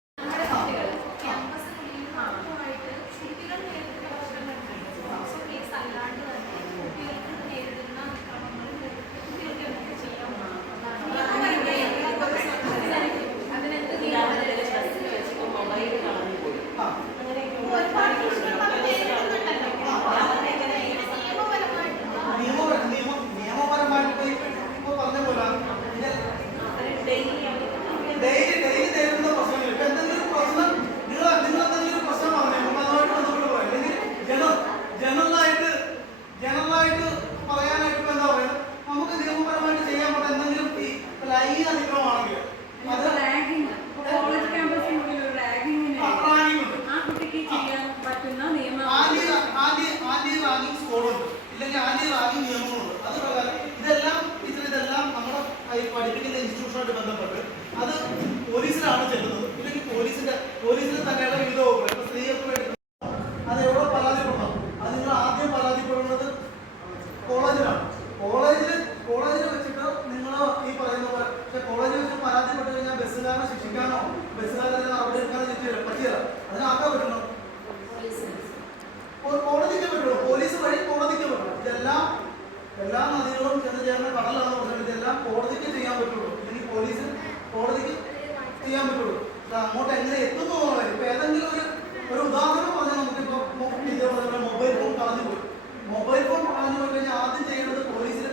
പഠിപ്പിക്കുന്ന ഇൻസ്റ്റിറ്റ്യൂഷനുമായിട്ട് ബന്ധപ്പെട്ട് അത് പോലീസിലാണ് ചെല്ലുന്നത്. ഇല്ലെങ്കിൽ പോലീസിന് തന്നെയുള്ള വിവിധ വകുപ്പുകൾ സ്ത്രീകൾക്ക് വേണ്ടി അത് എവിടെ പരാതിപ്പെടണം? അത് നിങ്ങൾ ആദ്യം പരാതിപ്പെടുന്നത് കോളേജിലാണ്. കോളേജിൽ വെച്ചിട്ട് നിങ്ങൾ ഈ പറയുന്ന പോലെ, പക്ഷെ കോളേജിൽ വെച്ച് പരാതിപ്പെട്ട് കഴിഞ്ഞാൽ ബസ്സുകാരനെ ശിക്ഷിക്കാനോ ബസ്സുകാരെ നടപടി എടുക്കാനോ പറ്റില്ല. അതിനാക്കാൻ പറ്റണം, കോടതിക്ക് പറ്റുള്ളൂ. പോലീസ് വഴി കോടതിക്ക് പറ്റുള്ളൂ. ഇതെല്ലാം എല്ലാ നദികളും ചെന്ന് ചേർന്ന കടലാണെന്ന് പറഞ്ഞാൽ ഇതെല്ലാം കോടതിക്ക് ചെയ്യാൻ പറ്റുള്ളൂ. ഇല്ലെങ്കിൽ കോടതിക്ക് ചെയ്യാൻ പറ്റുള്ളൂ. അങ്ങോട്ട് എങ്ങനെ എത്തുന്നു എന്നുള്ളത് ഇപ്പൊ ഏതെങ്കിലും ഒരു ഉദാഹരണം പറഞ്ഞാൽ നമുക്കിപ്പോ ഇതേപോലെ മൊബൈൽ ഫോൺ കളഞ്ഞു പോയി. മൊബൈൽ ഫോൺ കളഞ്ഞു പോയി കഴിഞ്ഞാൽ ആദ്യം ചെയ്യേണ്ടത് പോലീസിൽ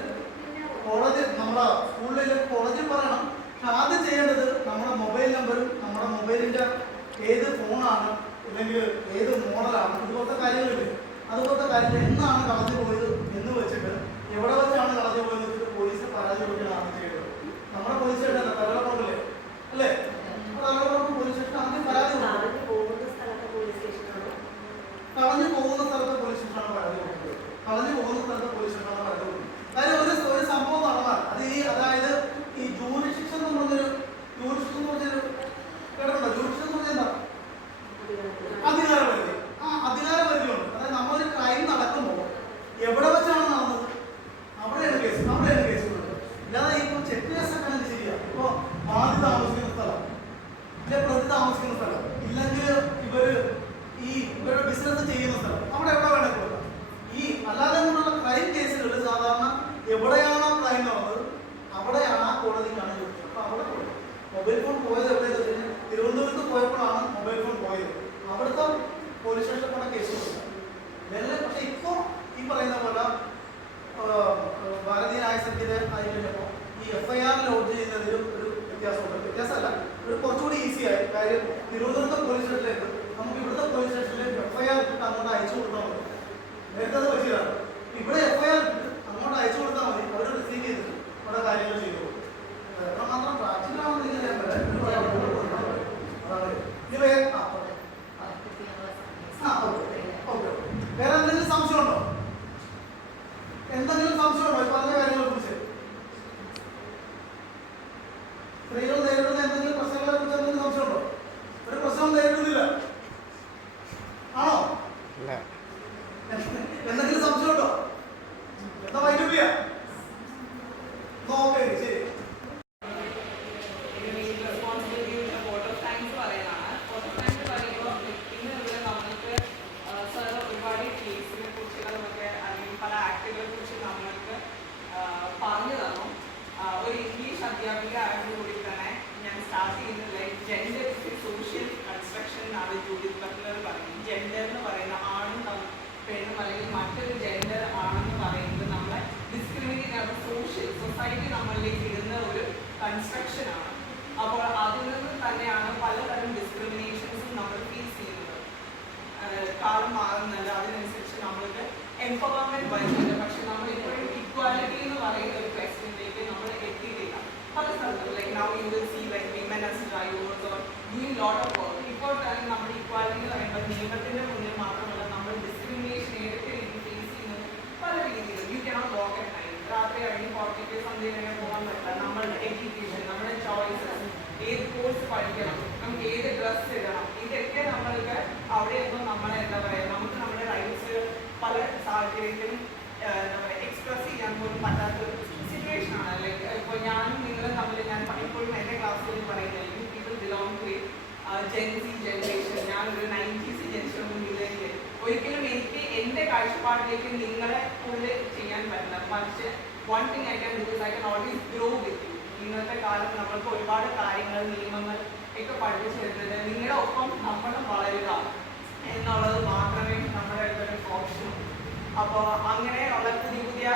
കോളേജ് നമ്മുടെ സ്കൂളിൽ കോളേജിൽ പറയണം. പക്ഷെ ആദ്യം ചെയ്യേണ്ടത് നമ്മുടെ മൊബൈൽ നമ്പറും നമ്മുടെ മൊബൈലിന്റെ ഏത് ഫോണാണ് അല്ലെങ്കിൽ ഏത് മോഡലാണ് ഇതുപോലത്തെ കാര്യങ്ങളില്ലേ, അതുപോലത്തെ കാര്യങ്ങൾ എന്നാണ് കളഞ്ഞു പോയത് എന്ന് വെച്ചിട്ട് എവിടെ വെച്ചാണ് കളഞ്ഞു പോയെന്ന് വെച്ചിട്ട് പോലീസിന് പരാതി കൊടുക്കുകയാണ് ചെയ്യേണ്ടത്. നമ്മുടെ പോലീസ് സ്റ്റേഷൻ തലവറപ്പില്ലേ അല്ലേ, തലവറപ്പ് പോലീസ് സ്റ്റേഷൻ ആദ്യം പരാതി കൊടുക്കും. കളഞ്ഞു പോകുന്ന സ്ഥലത്തെ പോലീസ് സ്റ്റേഷനാണ് പരാതി കൊടുക്കുന്നത്. കളഞ്ഞു പോകുന്ന സ്ഥലത്തെ പോലീസ് സ്റ്റേഷനാണ് പരാതി കൊടുക്കുന്നത്. കാര്യം ഒരു സംഭവം നടന്നാൽ അത് അതായത് ഈ ജൂറിഡിക്ഷൻ എന്ന് പറഞ്ഞൊരു കേട്ടിട്ടുണ്ടോ? ജൂറിഡിക്ഷൻ എന്ന് പറഞ്ഞാൽ എന്താ? അധികാരപരിധി. ആ അധികാരപരിധിയുണ്ട്. അതായത് നമ്മളൊരു ക്രൈം നടക്കുമ്പോൾ എവിടെ വെച്ചാണ് നടന്നത് അവിടെയാണ് കേസ് കൊടുക്കുന്നത്. ഇല്ലാതെ ഇപ്പൊ ചെക്ക് കേസൊക്കെ ആണെങ്കിൽ ശരിയാ. ഇപ്പൊ ബാധി താമസിക്കുന്ന സ്ഥലം ഇല്ല, പ്രതി താമസിക്കുന്ന സ്ഥലം ഇല്ലെങ്കിൽ ഇവരുടെ ബിസിനസ് ചെയ്യുന്ന സ്ഥലം അവിടെ എവിടെ വേണേ കൊടുക്കാം. ഈ അല്ലാതെ കൊണ്ടുള്ള ക്രൈം കേസുകളിൽ സാധാരണ എവിടെയാണോ ക്രൈം നടന്നത് അവിടെയാണ് ആ കോടതിക്കാണ് ചോദിച്ചത്. അപ്പൊ അവിടെ കൊടുക്കും. മൊബൈൽ ഫോൺ പോയത് എവിടെയെന്ന് വെച്ച് കഴിഞ്ഞാൽ തിരുവനന്തപുരത്ത് പോയപ്പോഴാണ് മൊബൈൽ ഫോൺ പോയത്. അവിടുത്തെ പോലീസ് സ്റ്റേഷനിൽ കൂടെ കേസ് കൊടുക്കുക. പക്ഷെ ഇപ്പോ ഈ പറയുന്ന പോലെ ഭാരതീയ ന്യായ സമിതിയുടെ ആയി കഴിഞ്ഞപ്പോൾ ഈ FIR ലോഡ്ജ് ചെയ്യുന്നതിലും ഒരു വ്യത്യാസമല്ല, ഒരു കുറച്ചുകൂടി ഈസിയായി. കാര്യം തിരുവനന്തപുരത്തെ പോലീസ് സ്റ്റേഷനിലേക്ക് നമുക്ക് ഇവിടുത്തെ പോലീസ് സ്റ്റേഷനിലേക്ക് FIR ഇട്ട് അങ്ങോട്ട് അയച്ചു കൊടുത്താൽ മതി. നേരത്തെ അത് പറ്റിയതാണ്. ഇവിടെ FIR ഇട്ട് അങ്ങോട്ട് അയച്ചു കൊടുത്താൽ മതി, അവർ റിസീവ് ചെയ്തിട്ട് അവിടെ കാര്യങ്ങൾ ചെയ്തു. മാത്രം പ്രാക്ടിക്കലാണെന്ന് വേറെ എന്തെങ്കിലും സംശയമുണ്ടോ? എന്തെങ്കിലും സംശയമുണ്ടോ പറഞ്ഞ കാര്യങ്ങളെ കുറിച്ച്? സ്ത്രീകൾ നേരിടുന്ന എന്തെങ്കിലും പ്രശ്നങ്ങളെ കുറിച്ച് എന്തെങ്കിലും സംശയമുണ്ടോ? ഒരു പ്രശ്നം നേരിടുന്നില്ല ആണോ? എന്തെങ്കിലും സംശയമുണ്ടോ? എന്താ വൈകിട്ടില്ല? ഓക്കെ ശരി. പറഞ്ഞു തന്നു. ഒരു ഇംഗ്ലീഷ് അധ്യാപിക ആയതുകൂടി തന്നെ ഞാൻ സ്റ്റാർട്ട് ചെയ്യുന്നത് ജെൻഡർ സോഷ്യൽ കൺസ്ട്രക്ഷൻ എന്നാണ് ജൂഡിത്ത് ബട്ട്ലർ പറയുന്നത്. ജെൻഡർ എന്ന് പറയുന്ന ആണും പെണ്ണും അല്ലെങ്കിൽ മറ്റൊരു ജെൻഡർ ആണെന്ന് പറയുന്നത് നമ്മളെ ഡിസ്ക്രിമിനേറ്റ് ചെയ്യുന്ന സൊസൈറ്റി നമ്മളിലേക്ക് ഇടുന്ന ഒരു കൺസ്ട്രക്ഷനാണ്. അപ്പോൾ അതിൽ നിന്ന് തന്നെയാണ് പലതരം ഡിസ്ക്രിമിനേഷൻസും നമ്മൾ ഫേസ് ചെയ്യുന്നത്. കാലം മാറുന്നുണ്ട്, അതിനനുസരിച്ച് നമ്മൾക്ക് എംപവർമെന്റ് വരുന്നുണ്ട്. പക്ഷെ നമ്മൾ ഇപ്പോഴും ഇക്വാലിറ്റി എന്ന് പറയുന്ന ഒരു ക്വസ്റ്റ്യനിലേക്ക് നമ്മൾ എത്തിയിട്ടില്ല. പല സ്ഥലത്തും now you will see women as drivers or doing lot of work. ഇപ്പോൾ തന്നെ നമ്മൾ ഇക്വാലിറ്റി എന്ന് പറയുമ്പോൾ നിയമത്തിന്റെ മുന്നിൽ മാത്രമല്ല നമ്മൾ ഡിസ്ക്രിമിനേഷൻ ഏതൊക്കെ രീതി ഫേസ് ചെയ്യുന്നത് പല രീതിയിലും. You cannot walk at night, രാത്രി കഴിഞ്ഞ് പുറത്തേക്ക് സന്ധ്യയിലൊക്കെ പോകാൻ പറ്റില്ല. നമ്മളുടെ എഡ്യൂക്കേഷൻ, നമ്മുടെ ചോയ്സസ്, ഏത് കോഴ്സ് പഠിക്കണം, നമുക്ക് ഏത് ഡ്രസ്സ് ഇടണം, ഇതൊക്കെ നമ്മൾക്ക് അവിടെയൊന്നും നമ്മളെ എന്താ പറയുക, നമുക്ക് നമ്മുടെ റൈറ്റ്സ് പല സാഹചര്യത്തിലും എന്താ പറയുക എക്സ്പ്രസ് ചെയ്യാൻ പോലും പറ്റാത്തൊരു സിറ്റുവേഷൻ ആണ്. ലൈക്ക് ഇപ്പോൾ ഞാനും നിങ്ങളും തമ്മിൽ ഞാൻ ഇപ്പോഴും എൻ്റെ ക്ലാസ്സിൽ പറയുന്നത് you people belong to Gen Z generation. ഞാനൊരു 90s ജനറേഷൻ മുന്നിലേക്ക് ഒരിക്കലും എനിക്ക് എൻ്റെ കാഴ്ചപ്പാടിലേക്ക് നിങ്ങളെ ഫുള്ള് ചെയ്യാൻ പറ്റില്ല. മറിച്ച് one thing I can do is I can always grow with you. ഇന്നത്തെ കാലത്ത് നമ്മൾക്ക് ഒരുപാട് കാര്യങ്ങൾ നിയമങ്ങൾ ഒക്കെ പഠിപ്പിച്ചു തരുന്നത് നിങ്ങളുടെ ഒപ്പം നമ്മളും വളരുക എന്നുള്ളത് മാത്രമേ നമ്മുടെ അടുത്തൊരു ഓപ്ഷനും. അപ്പോൾ അങ്ങനെയുള്ള പുതിയ പുതിയ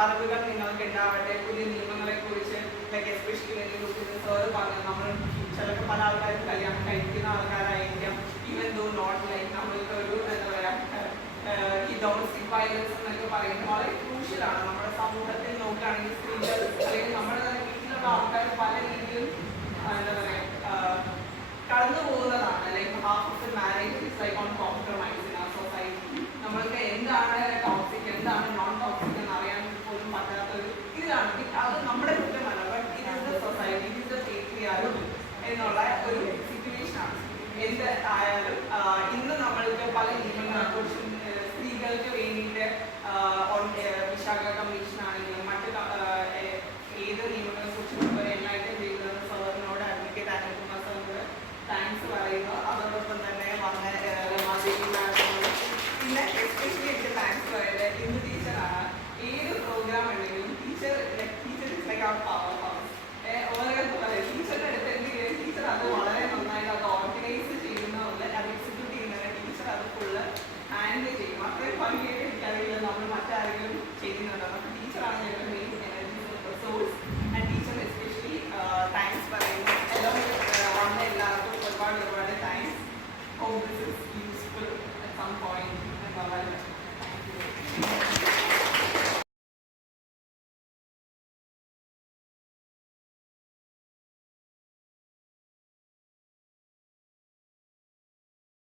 അറിവുകൾ നിങ്ങൾക്ക് ഉണ്ടാവട്ടെ. പുതിയ നിയമങ്ങളെ കുറിച്ച് ലൈക്ക് എസ്പെഷ്യലി സാറ് പറഞ്ഞു നമ്മൾ ചിലപ്പോൾ പല ആൾക്കാരും കല്യാണം കഴിക്കുന്ന ആൾക്കാരായിരിക്കാം. ഈവൻ ദോ നോട്ട് ലൈക്ക് നമ്മൾക്ക് ഒരു എന്താ പറയുക ഈ ഡൊമസ്റ്റിക് വയലൻസ് എന്നൊക്കെ പറയുന്നത് വളരെ ക്രൂഷ്യലാണ്. നമ്മുടെ സമൂഹത്തിൽ നോക്കുകയാണെങ്കിൽ സ്ത്രീകൾ അല്ലെങ്കിൽ നമ്മുടെ തന്നെ വീട്ടിലുള്ള ആൾക്കാർ പല രീതിയിലും എന്താ പറയുക കടന്നു പോകുന്നതാണ്. Like half of the marriage is like on compromise in our society. നമ്മൾക്ക് എന്താണ് ടോക്സിക് എന്താണ് നോൺ ടോക്സിക് എന്ന് അറിയാൻ പോലും പറ്റാത്തൊരു ഇതാണ്. അത് നമ്മുടെ കുറ്റമല്ല, ബട്ട് ഇത് ഇസ് ദ സൊസൈറ്റി, ഇത് ഇസ് ദ പേട്രിയാർക്കി എന്നുള്ള ഒരു സിറ്റുവേഷനാണ്. എന്ത് ആയാലും ഇന്ന് നമ്മൾക്ക് പല നിയമങ്ങളെക്കുറിച്ചും സ്ത്രീകൾക്ക് വേണ്ടിയിട്ട് നമ്മൾ മറ്റാരെങ്കിലും ചെയ്യുന്നുണ്ടോ? അപ്പോൾ ടീച്ചറാണ് ഞങ്ങളുടെ main energy source. And teacher especially thanks പറയുന്നു. എല്ലാം വന്ന എല്ലാവർക്കും ഒരുപാട് thanks. Hope this is useful at some point എന്നുള്ള